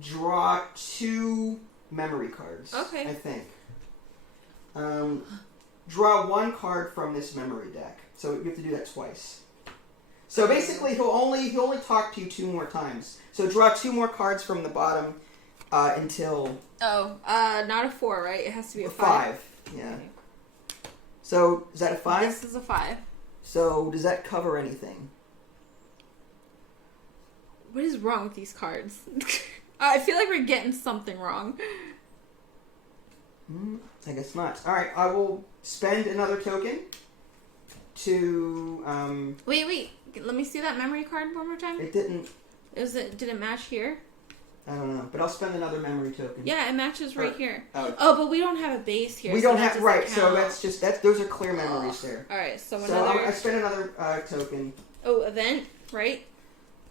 draw 2 memory cards. Okay. I think. Draw 1 card from this memory deck. So you have to do that twice. So basically, he'll only talk to you 2 more times. So draw 2 more cards from the bottom, until... Oh, not a 4, right? It has to be a 5. Yeah. Okay. So, is that a 5? This is a 5. So, does that cover anything? What is wrong with these cards? I feel like we're getting something wrong. I guess not. Alright, I will spend another token to... Wait. Let me see that memory card one more time. It didn't... Did it match here? I don't know, but I'll spend another memory token. Yeah, it matches right here. Oh, but we don't have a base here. we so don't that have... Right, doesn't so count. that's just... those are clear memories there. Alright, so So another... I spend another token. Oh, event, right?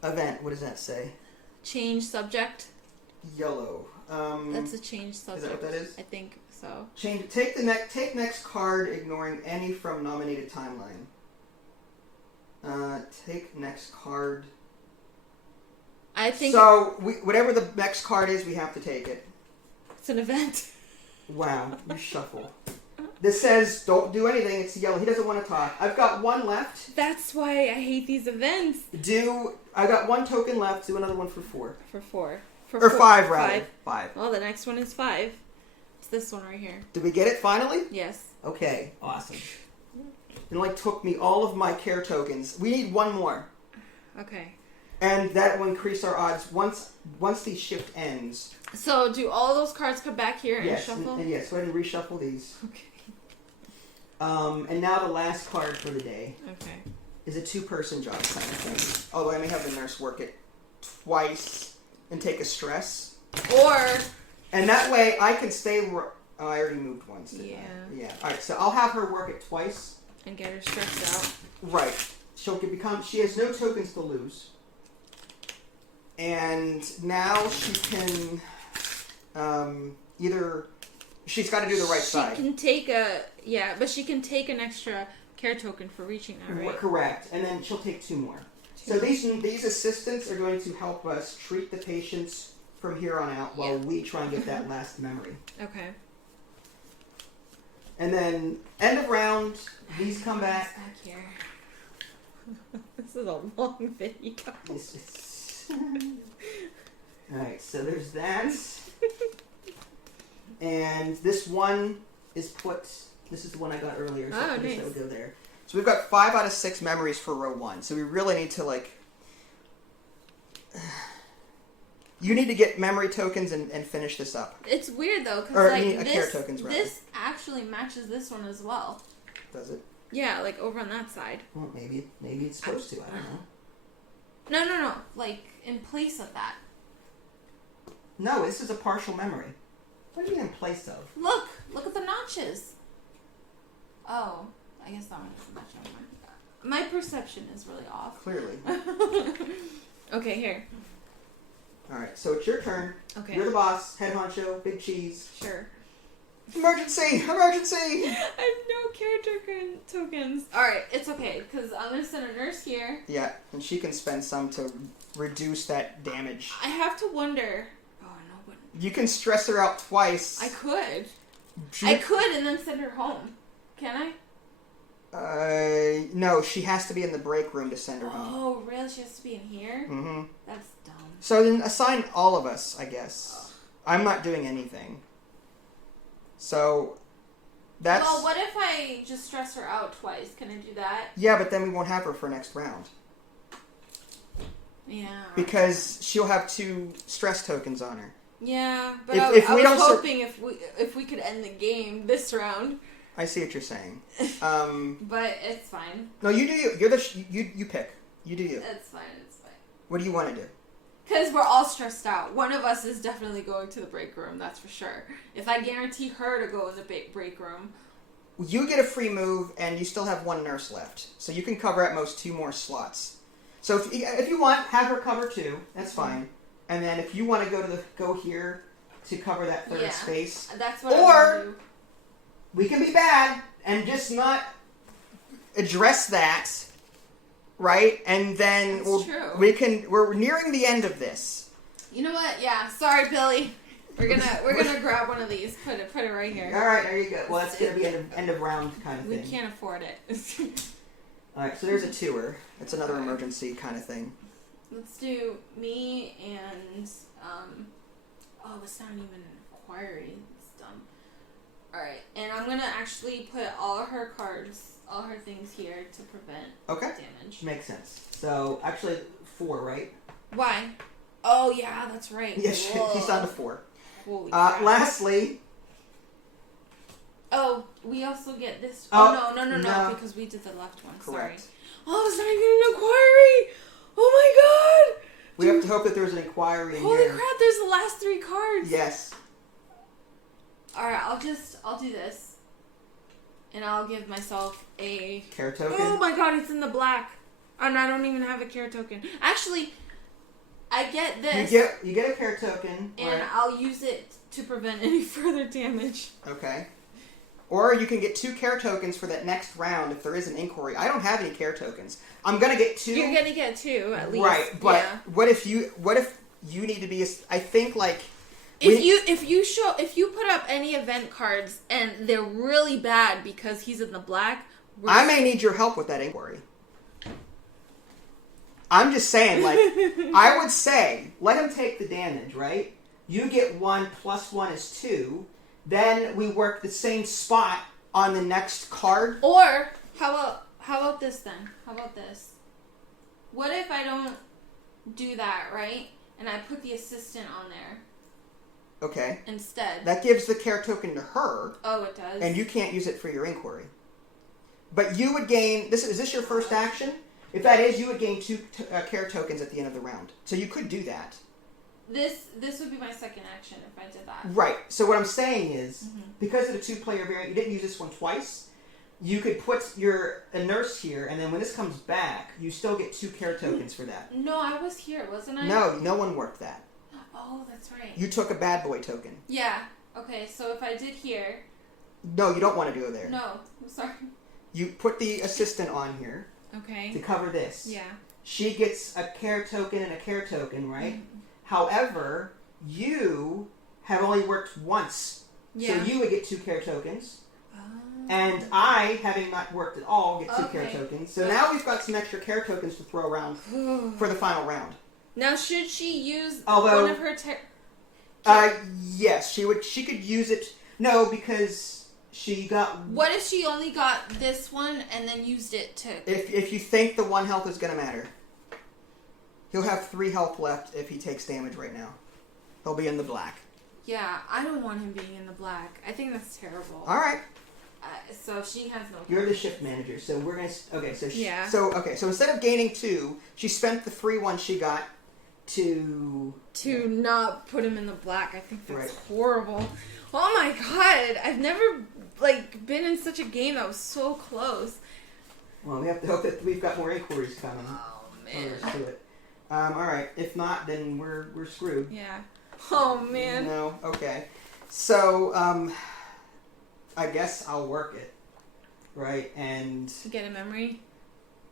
Event, what does that say? Change subject. Yellow. That's a change subject. Is that what that is? I think so. Take next card, ignoring any from nominated timeline. Take next card. I think So whatever the next card is, we have to take it. it's an event. Wow, you shuffle. This says don't do anything. It's yellow. He doesn't want to talk. I've got one left. That's why I hate these events. I got one token left. Do another one for 4. For 4. Or 5 rather. 5. Well, the next one is 5. It's this one right here. Did we get it finally? Yes. Okay, awesome. It only took me all of my care tokens. We need one more. Okay. And that will increase our odds once the shift ends. So, do all those cards come back here and Yes, shuffle? and yes, go ahead and reshuffle these. Okay. And now the last card for the day Okay. is a 2-person job kind of thing. Although I may have the nurse work it twice and take a stress. Or... And that way I can stay where... Oh, I already moved once, didn't Yeah. I? Yeah. Alright, so I'll have her work it twice. And get her stressed out. Right. She has no tokens to lose. And now she can either... She's got to do the right side. She can take a... Yeah, but she can take an extra care token for reaching that, right? Correct. And then she'll take 2 more. So these assistants are going to help us treat the patients from here on out while we try and get that last memory. Okay. And then, end of round, these come back. Back here. This is a long video. Alright, so there's that. And this one is put... This is the one I got earlier, so I guess that would go there. So we've got 5 out of 6 memories for row 1. So we really need to, like... You need to get memory tokens and finish this up. It's weird, though, because, like, care tokens, rather. This actually matches this one as well. Does it? Yeah, like, over on that side. Well, maybe it's supposed to. I don't know. No. Like, in place of that. No, this is a partial memory. What do you mean in place of? Look at the notches. Oh, I guess that one doesn't match anymore. My perception is really off. Clearly. Okay, here. Alright, so it's your turn. Okay. You're the boss, head honcho, big cheese. Sure. Emergency! Emergency! I have no care tokens. Alright, it's okay, because I'm going to send a nurse here. Yeah, and she can spend some to reduce that damage. I have to wonder... Oh, no, but... You can stress her out twice. I could. I could and then send her home. Can I? No, she has to be in the break room to send her home. Oh, really? She has to be in here? Mm-hmm. That's dumb. So then assign all of us, I guess. I'm not doing anything. So, that's... Well, what if I just stress her out twice? Can I do that? Yeah, but then we won't have her for next round. Yeah. Because she'll have 2 stress tokens on her. Yeah, but If I we was don't hoping if we could end the game this round. I see what you're saying. But it's fine. No, you do you. You're the... You pick. You do you. It's fine. What do you want to do? Because we're all stressed out. One of us is definitely going to the break room, that's for sure. If I guarantee her to go in the break room... You get a free move, and you still have 1 nurse left. So you can cover at most 2 more slots. So if you want, have her cover 2. That's fine. And then if you want to go here to cover that 3rd space... That's what I want to do. We can be bad and just not address that... Right? And then we're nearing the end of this. You know what? Yeah. Sorry, Billy. We're gonna grab one of these. Put it right here. All right, there you go. Well, that's gonna be end of round kind of thing. We can't afford it. All right, so there's a 2-er. That's another emergency kind of thing. Let's do me and Oh, it's not even an inquiry. It's dumb. Alright, and I'm gonna actually put all her cards, all her things here to prevent damage. Makes sense. So, actually, 4, right? Why? Oh, yeah, that's right. Yeah, she's down to 4. Holy crap. Lastly... Oh, we also get this... Oh, no, because we did the left one. Correct. Sorry. Oh, it's not even an inquiry! Oh my god! We have to hope that there's an inquiry in Holy here. crap, there's the last 3 cards! Yes. Alright, I'll do this. And I'll give myself a... Kerr token? Oh my god, it's in the black. And I don't even have a Kerr token. Actually, I get this. You get a Kerr token. And right. I'll use it to prevent any further damage. Okay. Or you can get 2 Kerr tokens for that next round if there is an inquiry. I don't have any Kerr tokens. I'm gonna get 2. You're gonna get 2 at least. Right, but yeah. what if you need to be? I think like if you put up any event cards and they're really bad because he's in the black. I may need your help with that inquiry. I'm just saying, like I would say, let him take the damage. Right, you get 1 plus 1 is 2. Then we work the same spot on the next card. Or how about this then? How about this? What if I don't do that, right? And I put the assistant on there. Okay. Instead. That gives the Kerr token to her. Oh, it does. And you can't use it for your inquiry. But you would gain... Is this your first action? If that is, you would gain 2 Kerr tokens at the end of the round. So you could do that. This would be my second action if I did that. Right. So what I'm saying is, because of the 2-player variant, you didn't use this one twice. You could put a nurse here, and then when this comes back, you still get 2 Kerr tokens for that. No, I was here, wasn't I? No one worked that. Oh, that's right. You took a bad boy token. Yeah. Okay, so if I did here... No, you don't want to go there. No, I'm sorry. You put the assistant on here. Okay. To cover this. Yeah. She gets a Kerr token and a Kerr token, right? Mm-hmm. However, you have only worked once. Yeah. So you would get 2 Kerr tokens. Oh. And I, having not worked at all, get 2 Kerr tokens. So now we've got some extra Kerr tokens to throw around for the final round. Now, should she use one of her... Yes, she could use it. No, because she got... What if she only got this one and then used it to... If you think the 1 health is going to matter. He'll have 3 health left if he takes damage right now. He'll be in the black. Yeah, I don't want him being in the black. I think that's terrible. All right. So she has no... You're the shift manager, so we're going to... Okay, so... Yeah. So instead of gaining 2, she spent the free 1 she got to not put him in the black. I think that's horrible. Oh my god! I've never, been in such a game that was so close. Well, we have to hope that we've got more inquiries coming. Oh, man. Let's do it. Alright. If not, then we're screwed. Yeah. Oh, man. No. Okay. So, I guess I'll work it. Right? And... Get a memory?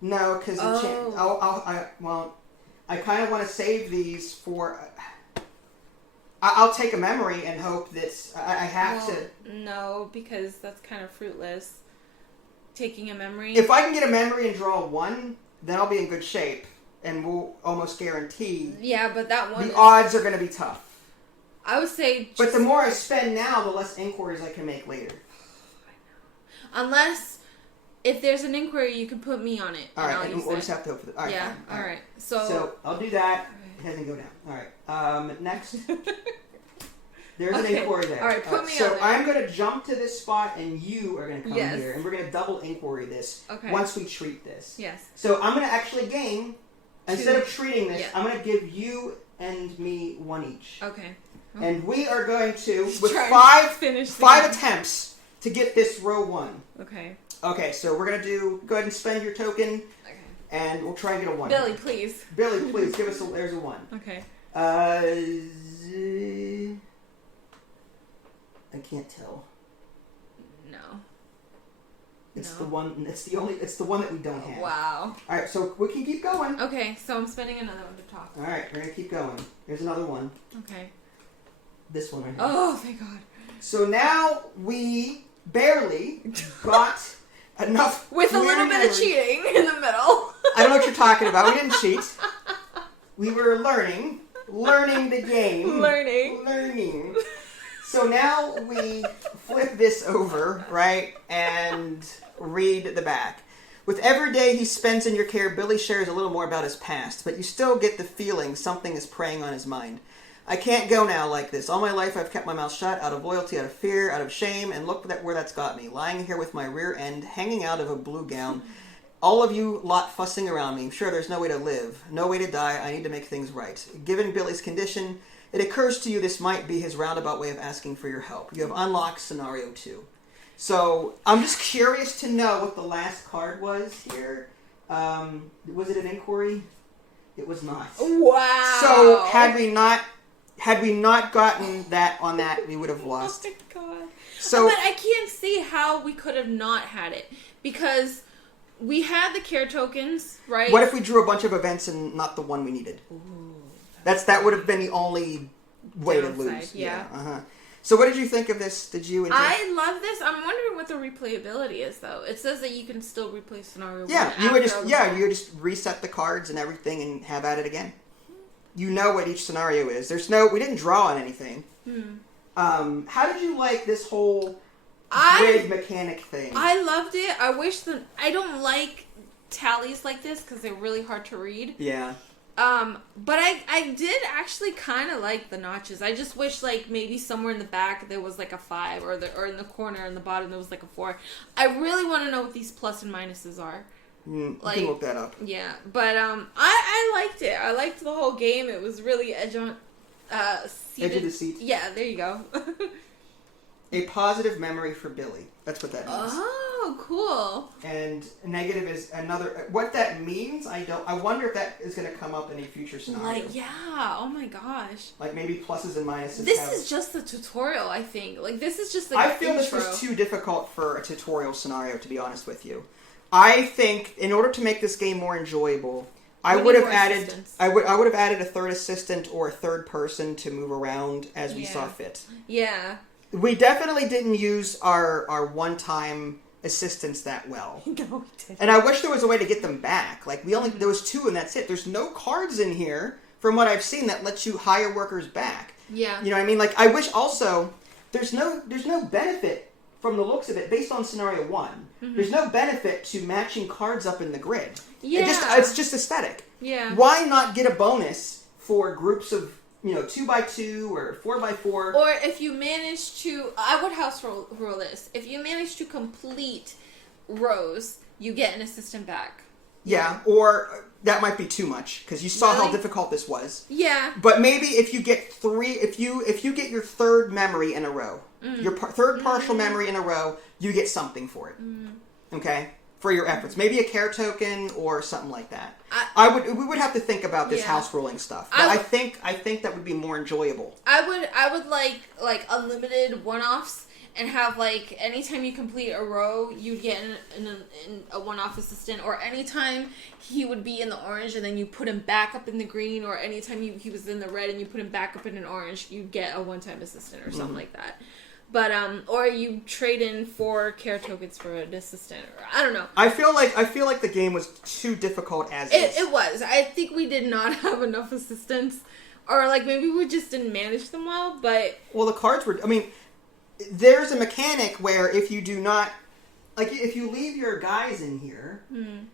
No, because I kind of want to save these for... I'll take a memory and hope that I have to... No, because that's kind of fruitless. Taking a memory. If I can get a memory and draw 1, then I'll be in good shape. And we'll almost guarantee... Yeah, but that one... The odds are going to be tough. I would say... But the more I spend now, the less inquiries I can make later. Unless... If there's an inquiry, you can put me on it. Alright, we'll just have to hope for that. All right, yeah, alright. So I'll do that. It hasn't go down. Alright. Next. There's an inquiry there. Alright, put me on So there. I'm going to jump to this spot, and you are going to come here. And we're going to double inquiry this once we treat this. Yes. So I'm going to actually gain, instead of treating this, I'm going to give you and me 1 each. Okay. And we are going to, with finish 5 attempts, to get this row 1. Okay. Okay, so we're going to go ahead and spend your token. Okay. And we'll try and get a 1. Billy, please. Billy, please, give us there's a 1. Okay. I can't tell. No. It's the one, it's the one that we don't have. Wow. Alright, so we can keep going. Okay, so I'm spending another one to talk. Alright, we're going to keep going. Here's another one. Okay. This one right here. Oh, thank God. So now we barely got enough. With a little bit of cheating in the middle. I don't know what you're talking about. We didn't cheat. We were learning. Learning the game. Learning. So now we flip this over, right, and read the back. With every day he spends in your care, Billy shares a little more about his past, but you still get the feeling something is preying on his mind. I can't go now like this. All my life I've kept my mouth shut, out of loyalty, out of fear, out of shame, and look where that's got me. Lying here with my rear end hanging out of a blue gown. All of you lot fussing around me. Sure, there's no way to live, no way to die. I need to make things right. Given Billy's condition, it occurs to you this might be his roundabout way of asking for your help. You have unlocked scenario 2. So, I'm just curious to know what the last card was here. Was it an inquiry? It was not. Wow. So, had we not gotten that on that, we would have lost. Oh my god. So, but I can't see how we could have not had it. Because we had the care tokens, right? What if we drew a bunch of events and not the one we needed? Ooh. That would have been the only way Downside, to lose. yeah. Uh-huh. So what did you think of this? Did you enjoy it? I love this. I'm wondering what the replayability is, though. It says that you can still replay scenario 1. You would just reset the cards and everything and have at it again. You know what each scenario is. We didn't draw on anything. How did you like this whole grid mechanic thing? I loved it. I don't like tallies like this because they're really hard to read. Yeah. But I did actually kind of like the notches. I just wish, like, maybe somewhere in the back there was, like, a 5, or in the corner in the bottom there was, like, a 4. I really want to know what these plus and minuses are. You can look that up. Yeah, but, I liked it. I liked the whole game. It was really edge of the seat. Yeah, there you go. A positive memory for Billy. That's what that means. Oh, cool. And negative is another. What that means, I wonder if that is going to come up in a future scenario. Like, yeah. Oh my gosh. Like maybe pluses and minuses. This is just the tutorial, I think. Like, this is just the I feel intro. this was too difficult for a tutorial scenario, to be honest with you. I think in order to make this game more enjoyable, I would have added a third assistant or a third person to move around as we saw fit. Yeah. We definitely didn't use our one-time assistants that well. No, we didn't. And I wish there was a way to get them back. Like, there was 2 and that's it. There's no cards in here, from what I've seen, that lets you hire workers back. Yeah. You know what I mean? Like, I wish also, there's no benefit from the looks of it based on scenario 1. Mm-hmm. There's no benefit to matching cards up in the grid. Yeah. It's just aesthetic. Yeah. Why not get a bonus for groups of 2x2 or 4x4. Or if you manage to, I would house rule this. If you manage to complete rows, you get an assistant back. Yeah, or that might be too much because you saw how difficult this was. Yeah. But maybe if you get if you get your third memory in a row, your third partial memory in a row, you get something for it. Okay. For your efforts, maybe a care token or something like that. We would have to think about this house ruling stuff. But I think that would be more enjoyable. I would like unlimited one-offs and have, like, anytime you complete a row, you'd get a one-off assistant, or anytime he would be in the orange and then you put him back up in the green, or anytime he was in the red and you put him back up in an orange, you'd get a one-time assistant or something like that. But, or you trade in 4 care tokens for an assistant, or I don't know. I feel like the game was too difficult as is. It was. I think we did not have enough assistants, or, like, maybe we just didn't manage them well, but... Well, the cards were... I mean, there's a mechanic where if you do not... Like, if you leave your guys in here,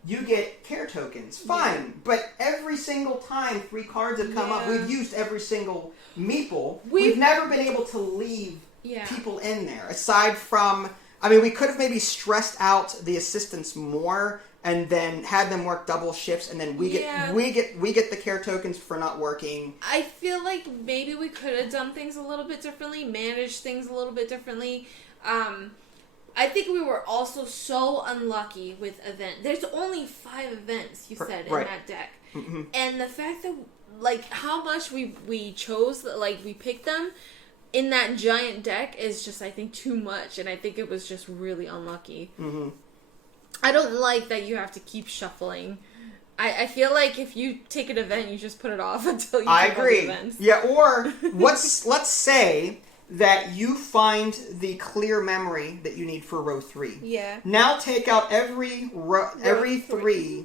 you get care tokens. Fine. Yeah. But every single time 3 cards have come up, we've used every single meeple. We've never been able to leave... people in there. Aside from, I mean, we could have maybe stressed out the assistants more and then had them work double shifts, and then we get the care tokens for not working. I feel like maybe we could have done things a little bit differently, managed things a little bit differently. I think we were also so unlucky with event. There's only 5 events, you said, in that deck. Mm-hmm. And the fact that, like, how much we chose, like, we picked them in that giant deck is just, I think, too much. And I think it was just really unlucky. Mm-hmm. I don't like that you have to keep shuffling. I feel like if you take an event, you just put it off until you take all the events. Yeah, or let's say that you find the clear memory that you need for row 3. Yeah. Now take out every 3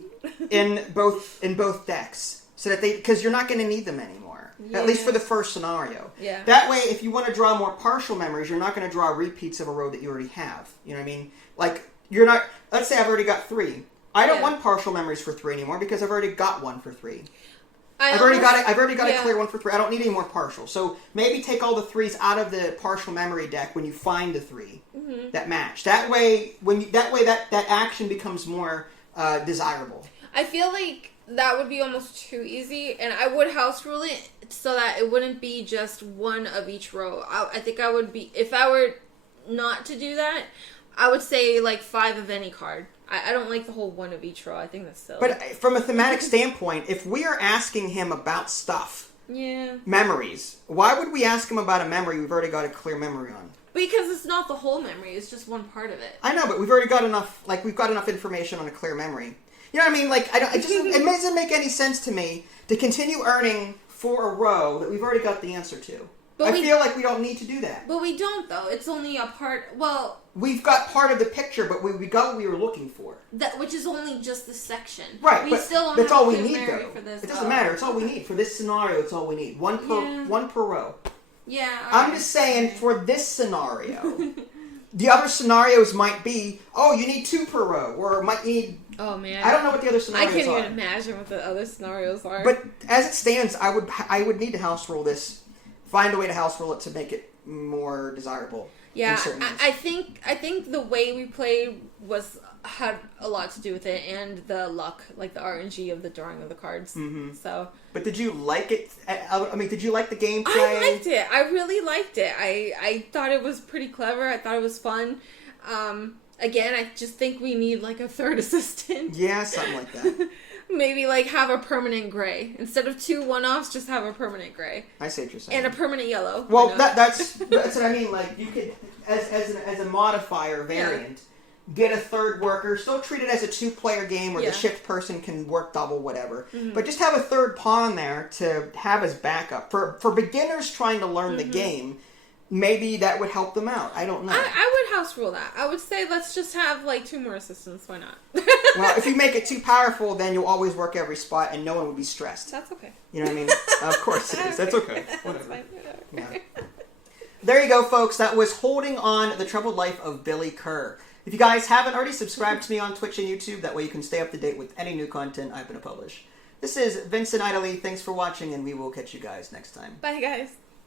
in both decks, so that because you're not going to need them anymore. At least for the first scenario. Yeah. That way, if you want to draw more partial memories, you're not going to draw repeats of a row that you already have. You know what I mean? Like, you're not... Let's say I've already got 3. I don't want partial memories for 3 anymore because I've already got 1 for 3. I've already got a clear 1 for 3. I don't need any more partial. So maybe take all the 3s out of the partial memory deck when you find the 3 that match. That way, that action becomes more desirable. I feel like that would be almost too easy, and I would house rule it so that it wouldn't be just 1 of each row. I think I would be, if I were not to do that, I would say like 5 of any card. I don't like the whole 1 of each row. I think that's silly. But from a thematic standpoint, if we are asking him about stuff, memories, why would we ask him about a memory we've already got a clear memory on? Because it's not the whole memory. It's just one part of it. I know, but we've already got enough. Like, we've got enough information on a clear memory. You know what I mean? Like, it doesn't make any sense to me to continue earning for a row that we've already got the answer to. But I feel like we don't need to do that. But we don't, though. It's only a part... Well... We've got part of the picture, but we got what we were looking for. Which is only just the section. Right, we but still don't that's have all a we clear need, memory though. For this. It doesn't matter. It's all we need. For this scenario, it's all we need. One per row. Yeah. I'm just saying, for this scenario, the other scenarios might be, you need 2 per row, or might need... Oh, man. I don't know what the other scenarios are. I can't even imagine what the other scenarios are. But as it stands, I would need to house rule this. Find a way to house rule it to make it more desirable. Yeah, I think the way we played had a lot to do with it, and the luck, like the RNG of the drawing of the cards. Mm-hmm. So, but did you like it? I mean, did you like the gameplay? I liked it. I really liked it. I thought it was pretty clever. I thought it was fun. Again, I just think we need like a 3rd assistant. Yeah, something like that. Maybe like have a permanent gray instead of 2 one-offs. Just have a permanent gray. I see what you're saying. And a permanent yellow. Well, that's what I mean. Like, you could, as a modifier variant, get a 3rd worker. Still treat it as a 2-player game where the shift person can work double, whatever. Mm-hmm. But just have a 3rd pawn there to have as backup for beginners trying to learn the game. Maybe that would help them out. I don't know. I would house rule that. I would say let's just have like 2 more assistants. Why not? Well, if you make it too powerful, then you'll always work every spot and no one would be stressed. That's okay. You know what I mean? Of course it is. That's okay. Whatever. That's fine. Okay. Yeah. There you go, folks. That was Holding On, The Troubled Life of Billy Kerr. If you guys haven't already, subscribe to me on Twitch and YouTube. That way you can stay up to date with any new content I'm going to publish. This is Vincent Idley. Thanks for watching, and we will catch you guys next time. Bye, guys.